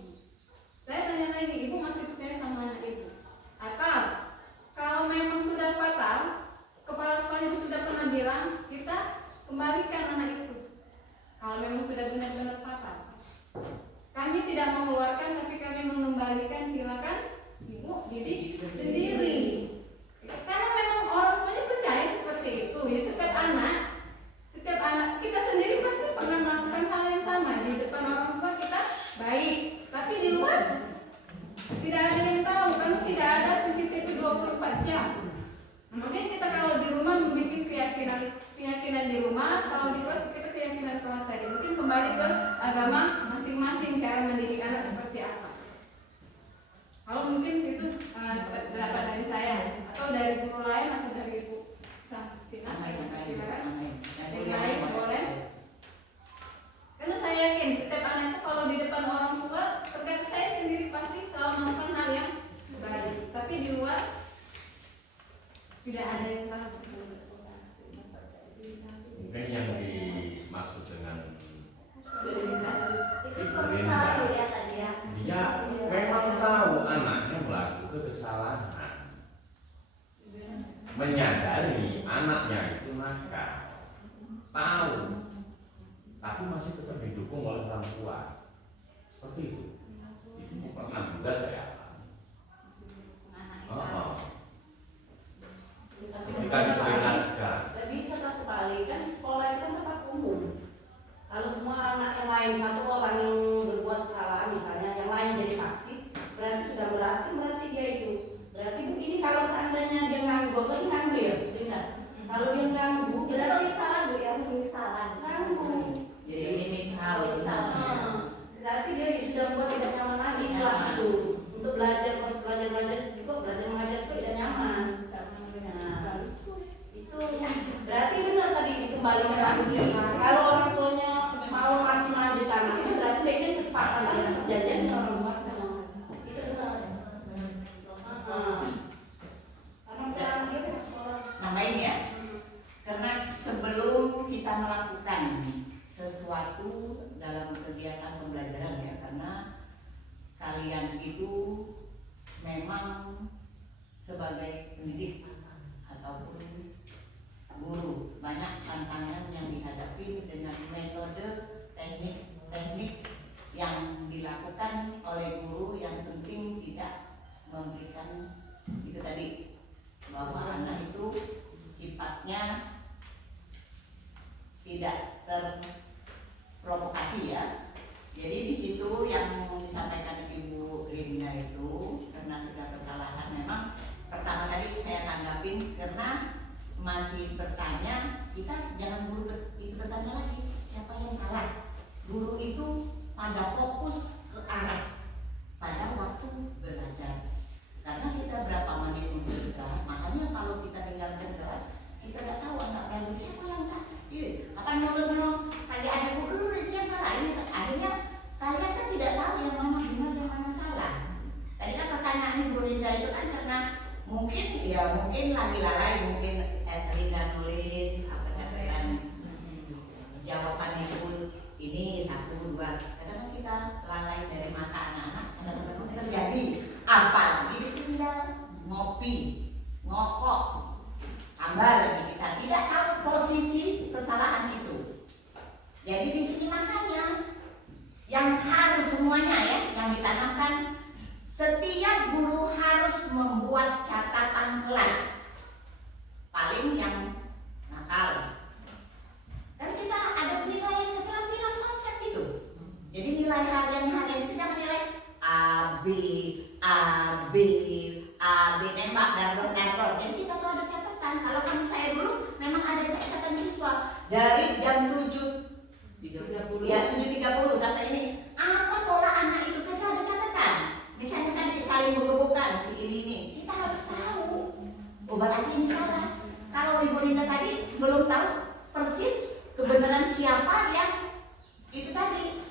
Saya tanya lagi, ibu masih percaya sama anak ibu? Atau kalau memang sudah fatal, kepala sekolah ibu sudah pernah bilang, kita kembalikan anak itu. Kalau memang sudah benar-benar fatal. Kami tidak mengeluarkan, tapi kami mengembalikan, silakan ibu didik sendiri. Karena memang orang tuanya percaya seperti itu. Ya setiap anak kita sendiri pasti pernah melakukan hal yang keyakinan di rumah, kalau di kelas kita keyakinan kelas tadi. Mungkin kembali ke agama masing-masing, cara mendidik anak seperti apa. Kalau mungkin situ pendapat dari saya, atau dari guru lain, atau dari Ibu Sina, silakan. Yang lain boleh. Karena saya yakin setiap anak itu kalau di depan orang tua, terkait saya sendiri pasti selalu melakukan hal yang baik, tapi di luar tidak ada yang tahu. Mungkin yang dimaksud dengan Itu permisalan Bu ya tadi ya. dia memang tahu anaknya melakukan kesalahan, menyadari anaknya itu nakal, tahu, tapi masih tetap didukung oleh orang tua. Seperti itu. Itu pernah juga saya alami. Ketika diperingatkan. Jadi satu kali kan sekolah itu kan tempat umum. Kalau semua anak yang lain, satu orang yang berbuat salah misalnya, yang lain jadi saksi, berarti sudah berarti dia itu. Berarti Bu, ini kalau seandainya dia nganggur, lagi nganggur ya, Linda. Kalau dia ganggu, Itu berarti permisalan Bu ya, permisalan. ganggu. Jadi ini misal. Berarti dia sudah membuat tidak nyaman lagi di kelas itu. Untuk belajar, pas belajar juga belajar mengajar itu tidak nyaman. Nah, itu berarti benar tadi dikembalikan lagi. Kalau orang tuanya mau masih melanjutkan itu berarti bikin kesepakatan perjanjian dengan orang tuanya. Itu benar. Karena anak dia kan sekolah. Nambahin ya. Karena sebelum kita melakukan sesuatu dalam kegiatan pembelajaran ya, karena kalian itu memang sebagai pendidik ataupun guru banyak tantangan yang dihadapi dengan metode teknik yang dilakukan oleh guru yang penting tidak memberikan itu tadi bahwa anak itu sifatnya tidak terprovokasi ya. Jadi di situ yang disampaikan Ibu Regina itu karena sudah kesalahan memang pertama tadi saya tanggapin karena masih bertanya, kita jangan guru itu bertanya lagi siapa yang salah. Guru itu pada fokus ke arah pada waktu belajar. Karena kita berapa menit untuk istirahat, makanya kalau kita tinggalkan kelas kita nggak tahu anak belajar siapa yang tak. Kapan nyolong kayak ada guru ini yang salah ini akhirnya kalian kan tidak tahu yang mana benar yang mana salah. Tadi kan pertanyaan Ibu Rinda itu kan karena mungkin lagi lalai, mungkin Rinda nulis apa catatan jawaban itu ini 1, 2. Kadang kita lalai dari mata anak-anak, kadang-kadang terjadi. Apalagi ditinggal ngopi, ngokok, tambah lagi kita tidak tahu posisi kesalahan itu. Jadi di sini makanya yang harus semuanya ya yang ditanamkan, setiap guru harus membuat catatan kelas paling yang nakal. Dan kita ada penilaian keterampilan konsep itu. Jadi nilai harian itu jangan nilai A, B, nembak, dardor. Jadi kita tuh ada catatan. Kalau kami saya dulu memang ada catatan siswa dari jam 7.30 ya 7.30 sampai ini. Apa pola anak itu kita ada catatan. Misalnya tadi saling buku-bukan si ini. Kita harus tahu. Oh berarti ini salah. Kalau Ibu Rinda tadi belum tahu persis kebenaran siapa yang itu tadi.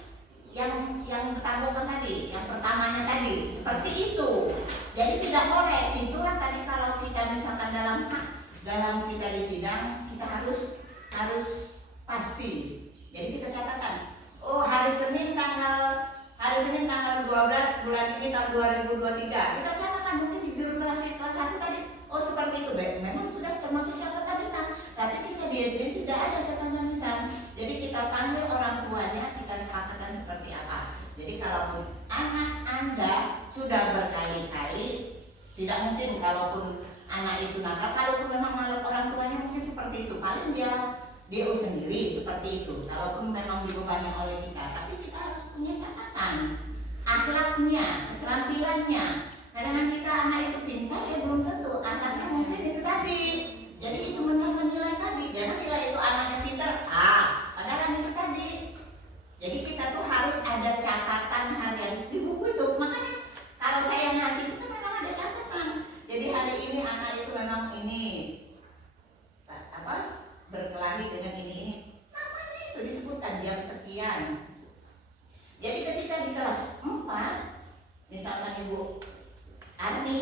Yang bertanggungan tadi, yang pertamanya tadi, seperti itu. Jadi tidak boleh. Itulah tadi kalau kita misalkan dalam kita di sidang, kita harus pasti. Jadi kita catatkan. Oh hari Senin tanggal 12 bulan ini tahun 2023. Kita samakan mungkin di guru kelas 1 tadi. Oh seperti itu. Memang sudah termasuk catatan hitam. Tapi kita di SD tidak ada catatan hitam. Jadi kita panggil orang tuanya, kita sepakatan seperti apa. Jadi kalaupun anak Anda sudah berkali-kali, tidak mungkin kalaupun anak itu nakal, kalaupun memang malah orang tuanya mungkin seperti itu, paling dia sendiri seperti itu. Kalaupun memang dibebani oleh kita, tapi kita harus punya catatan, akhlaknya, keterampilannya. Kadang-kadang kita anak itu pintar, ya belum tentu anaknya mungkin itu tadi Jadi itu menilai tadi, jangan nilai itu anaknya pintar, padahal itu tadi. Jadi kita tuh harus ada catatan harian di buku itu. Makanya kalau saya ngasih itu kan memang ada catatan. Jadi hari ini anak itu memang ini berkelahi dengan ini. Namanya itu disebutkan jam sekian. Jadi ketika di kelas 4, misalkan Ibu Arni,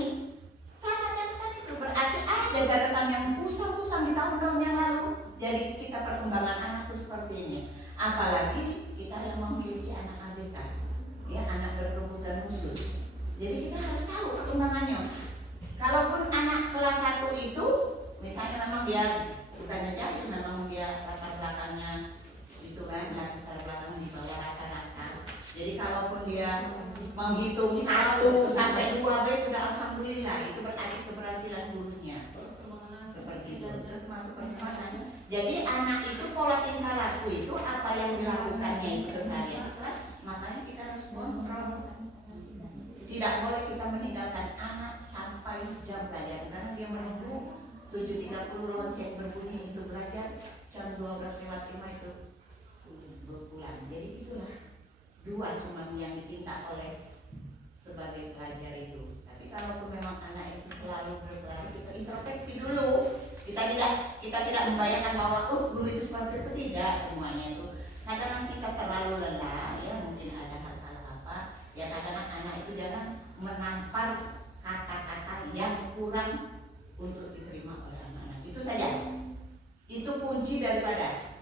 sama catatan itu berarti ada catatan yang kusam-kusam di tahun-tahun yang lalu. Jadi kita perkembangan anak itu seperti ini. Apalagi kita yang memiliki anak ABK, ya anak berkebutuhan khusus. Jadi kita harus tahu perkembangannya. Kalaupun anak kelas 1 itu, misalnya memang dia bukannya jahil, memang dia latar belakangnya itu kan, latar belakang di bawah rata-rata. Jadi kalaupun dia menghitung 1 sampai 2B sudah alhamdulillah, itu berarti keberhasilan gurunya. Seperti itu termasuk perkembangan. Jadi anak itu pola tingkah laku itu apa yang dilakukannya itu keseharian kelas, makanya kita harus kontrol. Tidak boleh kita meninggalkan anak sampai jam pelajaran karena dia menunggu 7.30 lonceng berbunyi itu belajar, jam 12.55 itu berpulang. Jadi itulah 2 cuman yang dipinta oleh sebagai pelajar itu. Tapi kalau memang anak itu selalu berkelahi, kita introspeksi dulu. Kita tidak membayangkan bahwa guru itu seperti itu, tidak semuanya itu. Kadang kita terlalu lelah, ya mungkin ada hal-hal apa. Ya kadang anak itu jangan menampar kata-kata yang kurang untuk diterima oleh anak-anak. Itu saja. Itu kunci daripada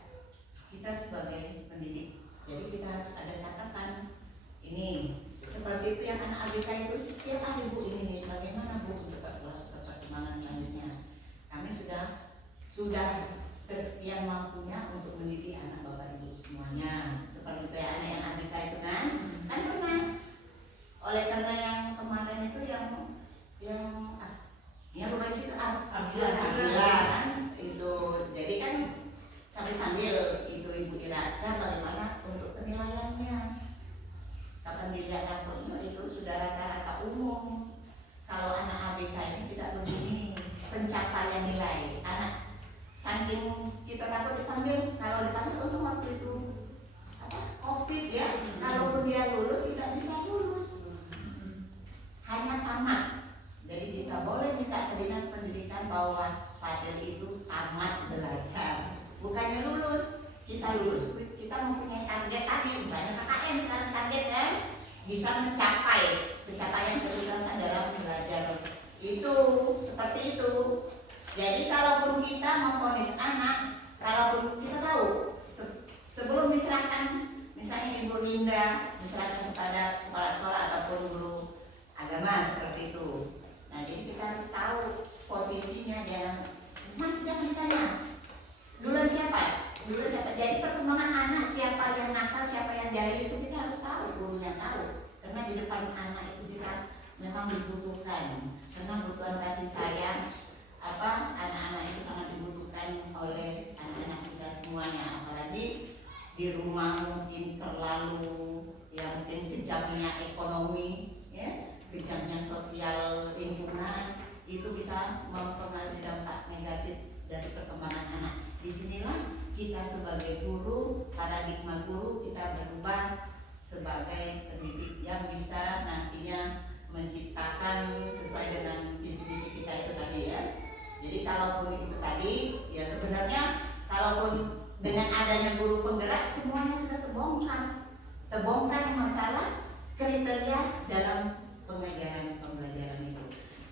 kita sebagai pendidik. Jadi kita harus ada catatan. Ini seperti itu yang anak ABK itu setiap hari Bu ini bagaimana Bu untuk perkembangan selanjutnya. Kami sudah kesekian mampunya untuk mendidik anak Bapak Ibu semuanya. Seperti itu ya anak yang ABK itu kan pernah. Oleh karena yang kemarin itu yang rumah di situ Alhamdulillah kan itu. Jadi kan kami panggil itu Ibu Ira, bagaimana untuk penilaiannya. Kapan dilihat rapotnya itu sudah rata-rata umum. Kalau anak ABK ini tidak begini pencapaian nilai anak, saking kita takut dipanggil. Kalau dipanggil untuk waktu itu COVID ya, kalaupun dia lulus tidak bisa lulus, hanya tamat. Jadi kita boleh minta ke dinas pendidikan bahwa Fadil itu tamat belajar, bukannya lulus. Kita lulus, kita mempunyai target tadi, banyak KKN sekarang target kan, bisa mencapai pencapaian kelulusan dalam belajar itu seperti itu. Jadi kalaupun kita memvonis anak, kalaupun kita tahu sebelum diserahkan, misalnya Ibu Linda diserahkan kepada kepala sekolah ataupun guru agama seperti itu. Nah jadi kita harus tahu posisinya, jangan ditanya duluan siapa. Jadi perkembangan anak, siapa yang nakal, siapa yang jahil itu kita harus tahu, gurunya tahu. Karena di depan anak itu kita memang dibutuhkan. Karena kebutuhan kasih sayang anak-anak itu sangat dibutuhkan oleh anak-anak kita semuanya. Apalagi di rumah mungkin terlalu mungkin kejamnya ekonomi, ya, kejamnya sosial lingkungan, itu bisa mempengaruhi dampak negatif dari perkembangan anak. Disinilah kita sebagai guru, paradigma guru kita berubah sebagai pendidik yang bisa nantinya menciptakan sesuai dengan visi-visi kita itu tadi ya. Jadi kalaupun itu tadi ya sebenarnya kalaupun dengan adanya guru penggerak semuanya sudah terbongkar masalah kriteria dalam pengajaran pembelajaran itu.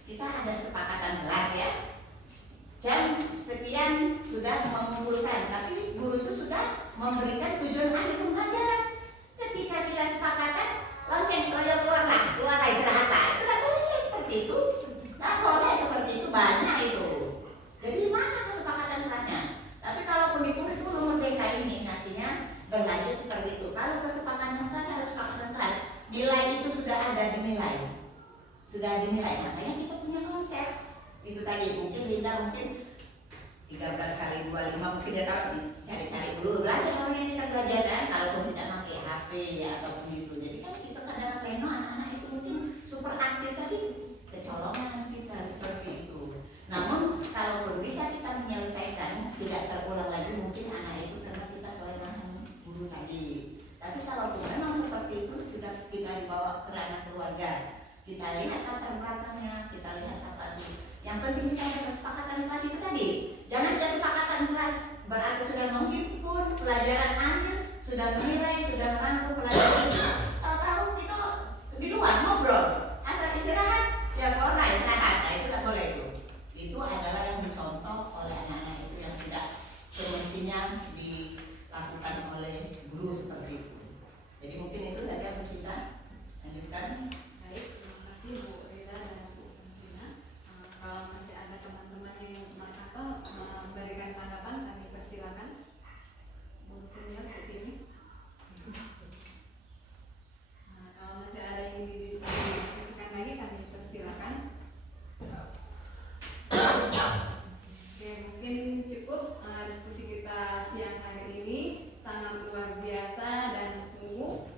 Kita ada sepakatan kelas ya. Jam sekian sudah mengumpulkan, tapi guru itu sudah memberikan tujuan akhir pembelajaran. Ketika kita sepakatan, lonceng keluar istirahat. Itu tidak boleh seperti itu. Tidak boleh seperti itu, banyak itu. Jadi mana kesepakatan kelasnya? Tapi kalaupun di kurikulum merdeka ini nantinya berlanjut seperti itu. Kalau kesepakatan kelas harus kesepakatan kelas. Nilai itu sudah ada dinilai. Makanya kita punya konsep. Itu tadi mungkin Linda 13 kali 25 mungkin dia tahu cari-cari dulu belajar orang ini kita belajar kan, kalaupun tidak pakai HP ya ataupun itu. Jadi kan kita kadang-kadang anak-anak itu mungkin super aktif tapi kecolongan kita seperti itu. Namun kalaupun bisa kita kita lihat latar belakangnya, kita lihat apa itu. Yang penting kita ada kesepakatan kelas itu tadi. Jangan kesepakatan kelas berarti sudah menghimpun pelajaran akhir, sudah menilai, sudah merangkum pelajaran. Tahu-tahu kita di luar ngobrol, asal istirahat, ya corona istirahat, nah itu nggak boleh itu. Itu adalah yang dicontoh oleh anak-anak itu yang tidak semestinya dilakukan oleh guru seperti itu. Jadi mungkin itu tadi aku cerita. Lanjutkan. Baik, terima kasih Bu Rida dan Bu Samsina. Kalau masih ada teman-teman yang memberikan tanggapan, kami persilakan. Bu Senior ini. Kalau masih ada yang didiskusikan lagi, kami persilakan. Oke, mungkin cukup diskusi kita siang hari ini. Sangat luar biasa dan sungguh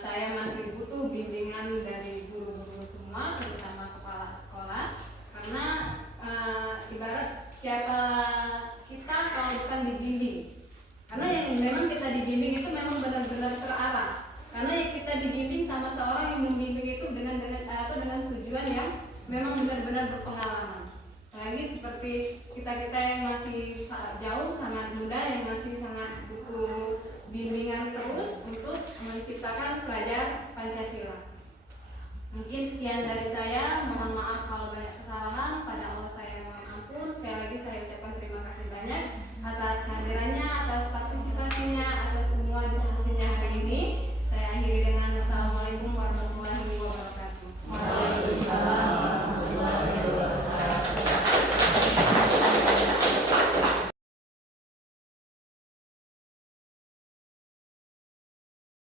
saya masih butuh bimbingan dari guru-guru semua, terutama kepala sekolah, karena ibarat siapa kita kalau bukan dibimbing. Karena yang memang kita dibimbing itu memang benar-benar terarah. Karena yang kita dibimbing sama seorang yang membimbing itu dengan tujuan yang memang benar-benar berpengalaman. Lagi seperti kita yang masih jauh, sangat muda, yang masih sangat butuh bimbingan terus untuk menciptakan pelajar Pancasila. Mungkin sekian dari saya.